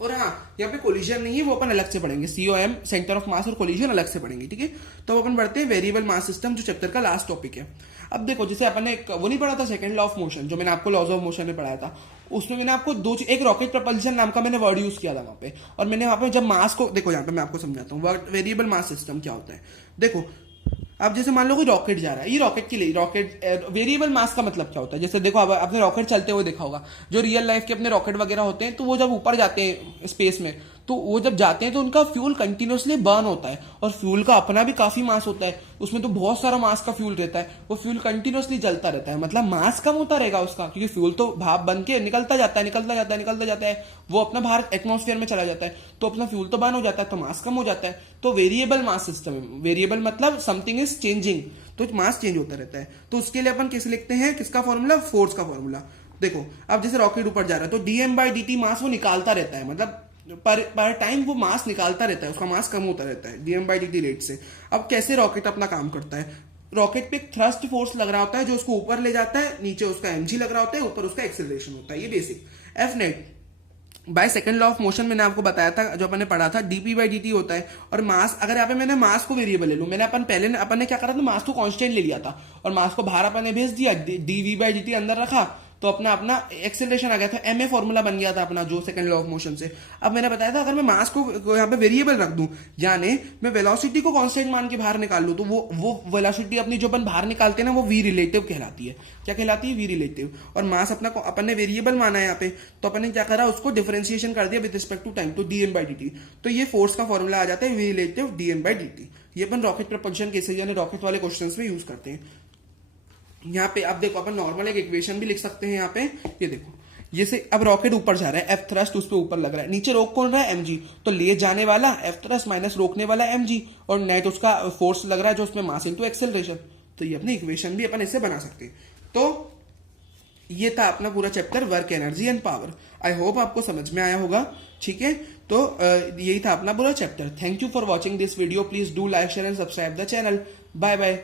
और हाँ, यहाँ पे कोलिजन नहीं है, वो अपन अलग से पढ़ेंगे, COM सेंटर ऑफ मास और कोलिजन अलग से पढ़ेंगे, ठीक है। तो अपन बढ़ते हैं वेरिएबल मास सिस्टम, जो चैप्टर का लास्ट टॉपिक है। अब देखो, जैसे अपन ने वो नहीं पढ़ा था सेकंड लॉ ऑफ मोशन, जो मैंने आपको लॉज ऑफ मोशन में पढ़ाया था, उसमें मैंने आपको एक रॉकेट प्रपल्शन नाम का मैंने वर्ड यूज किया था वहां पे। और मैंने वहां पे जब मास को देखो, यहाँ पे मैं आपको समझाता हूँ वेरिएबल मास सिस्टम क्या होता है। देखो, अब जैसे मान लो कोई रॉकेट जा रहा है, ये रॉकेट के लिए रॉकेट वेरिएबल मास का मतलब क्या होता है। जैसे देखो, अब आपने रॉकेट चलते हुए देखा होगा, जो रियल लाइफ के अपने रॉकेट वगैरह होते हैं, तो वो जब ऊपर जाते हैं स्पेस में, तो वो जब जाते हैं तो उनका फ्यूल कंटिन्यूसली बर्न होता है, और फ्यूल का अपना भी काफी मास होता है, उसमें तो बहुत सारा मास का फ्यूल रहता है, वो फ्यूल कंटिन्यूसली जलता रहता है, मतलब मास कम होता रहेगा उसका, क्योंकि फ्यूल तो भाप बन के निकलता जाता है, वो अपना बाहर एटमॉस्फेयर में चला जाता है, तो अपना फ्यूल तो बर्न हो जाता है, तो मास कम हो जाता है। तो वेरिएबल मास सिस्टम है, वेरिएबल मतलब समथिंग इज चेंजिंग, तो मास चेंज होता रहता है। तो उसके लिए अपन कैसे लिखते हैं, किसका फॉर्मूला, फोर्स का फॉर्मूला। देखो, अब जैसे रॉकेट ऊपर जा रहा है तो dm/dt मास वो निकालता रहता है, मतलब पर टाइम वो मास निकालता रहता है, उसका मास कम होता रहता है dm/dt रेट से। अब कैसे रॉकेट अपना काम करता है, रॉकेट पे एक थ्रस्ट फोर्स लग रहा होता है जो उसको ऊपर ले जाता है, नीचे उसका mg लग रहा होता है, ऊपर उसका एक्सेलरेशन होता है, ये basic. F net by second law of motion मैंने आपको बताया था, जो अपन ने पढ़ा था, dp/dt होता है। और मास, अगर यहाँ पे मैंने मास को वेरिएबल ले लूं, मैंने अपन ने क्या करा था, मास को कांस्टेंट ले लिया था, और मास को बाहर अपन ने भेज दिया, dv/dt अंदर रखा, तो अपना एक्सेलरेशन आ गया था, ma फॉर्मूला बन गया था अपना, जो सेकंड लॉ ऑफ मोशन से। अब मैंने बताया था, अगर मैं मास को यहाँ पे वेरिएबल रख दूं, यानी मैं वेलोसिटी को कांस्टेंट मान के बाहर निकाल लूं, तो वो वेलोसिटी अपनी जो अपन बाहर निकालते हैं ना, वो वी रिलेटिव कहलाती है। क्या कहलाती है, वी रिलेटिव। और मास अपन ने वेरिएबल माना है यहाँ पे, तो अपन ने क्या करा, उसको डिफरेंशिएशन कर दिया विद रिस्पेक्ट टू टाइम, तो dm/dt। तो ये फोर्स का फॉर्मूला आ जाता है, वी रिलेटिव dm/dt। ये अपन रॉकेट प्रपल्शन केसेस यानी रॉकेट वाले क्वेश्चंस में यूज करते हैं। यहाँ पे अब देखो, अपन नॉर्मल एक इक्वेशन भी लिख सकते हैं यहाँ पे, ये देखो, जैसे अब रॉकेट ऊपर जा रहा है, एफ थ्रस्ट उस पे ऊपर लग रहा है, नीचे रोक कौन रहा है, mg, तो ले जाने वाला एफ थ्रस्ट माइनस रोकने वाला mg, और नेट उसका फोर्स लग रहा है जो उसमें मास इनटू एक्सेलरेशन। तो ये अपनी इक्वेशन भी अपन इससे बना सकते हैं। तो ये था अपना पूरा chapter work, energy and power. I hope आपको समझ में आया होगा, ठीक है। तो यही था अपना पूरा chapter. Thank you for watching this video, please do like, share and subscribe the channel. Bye bye.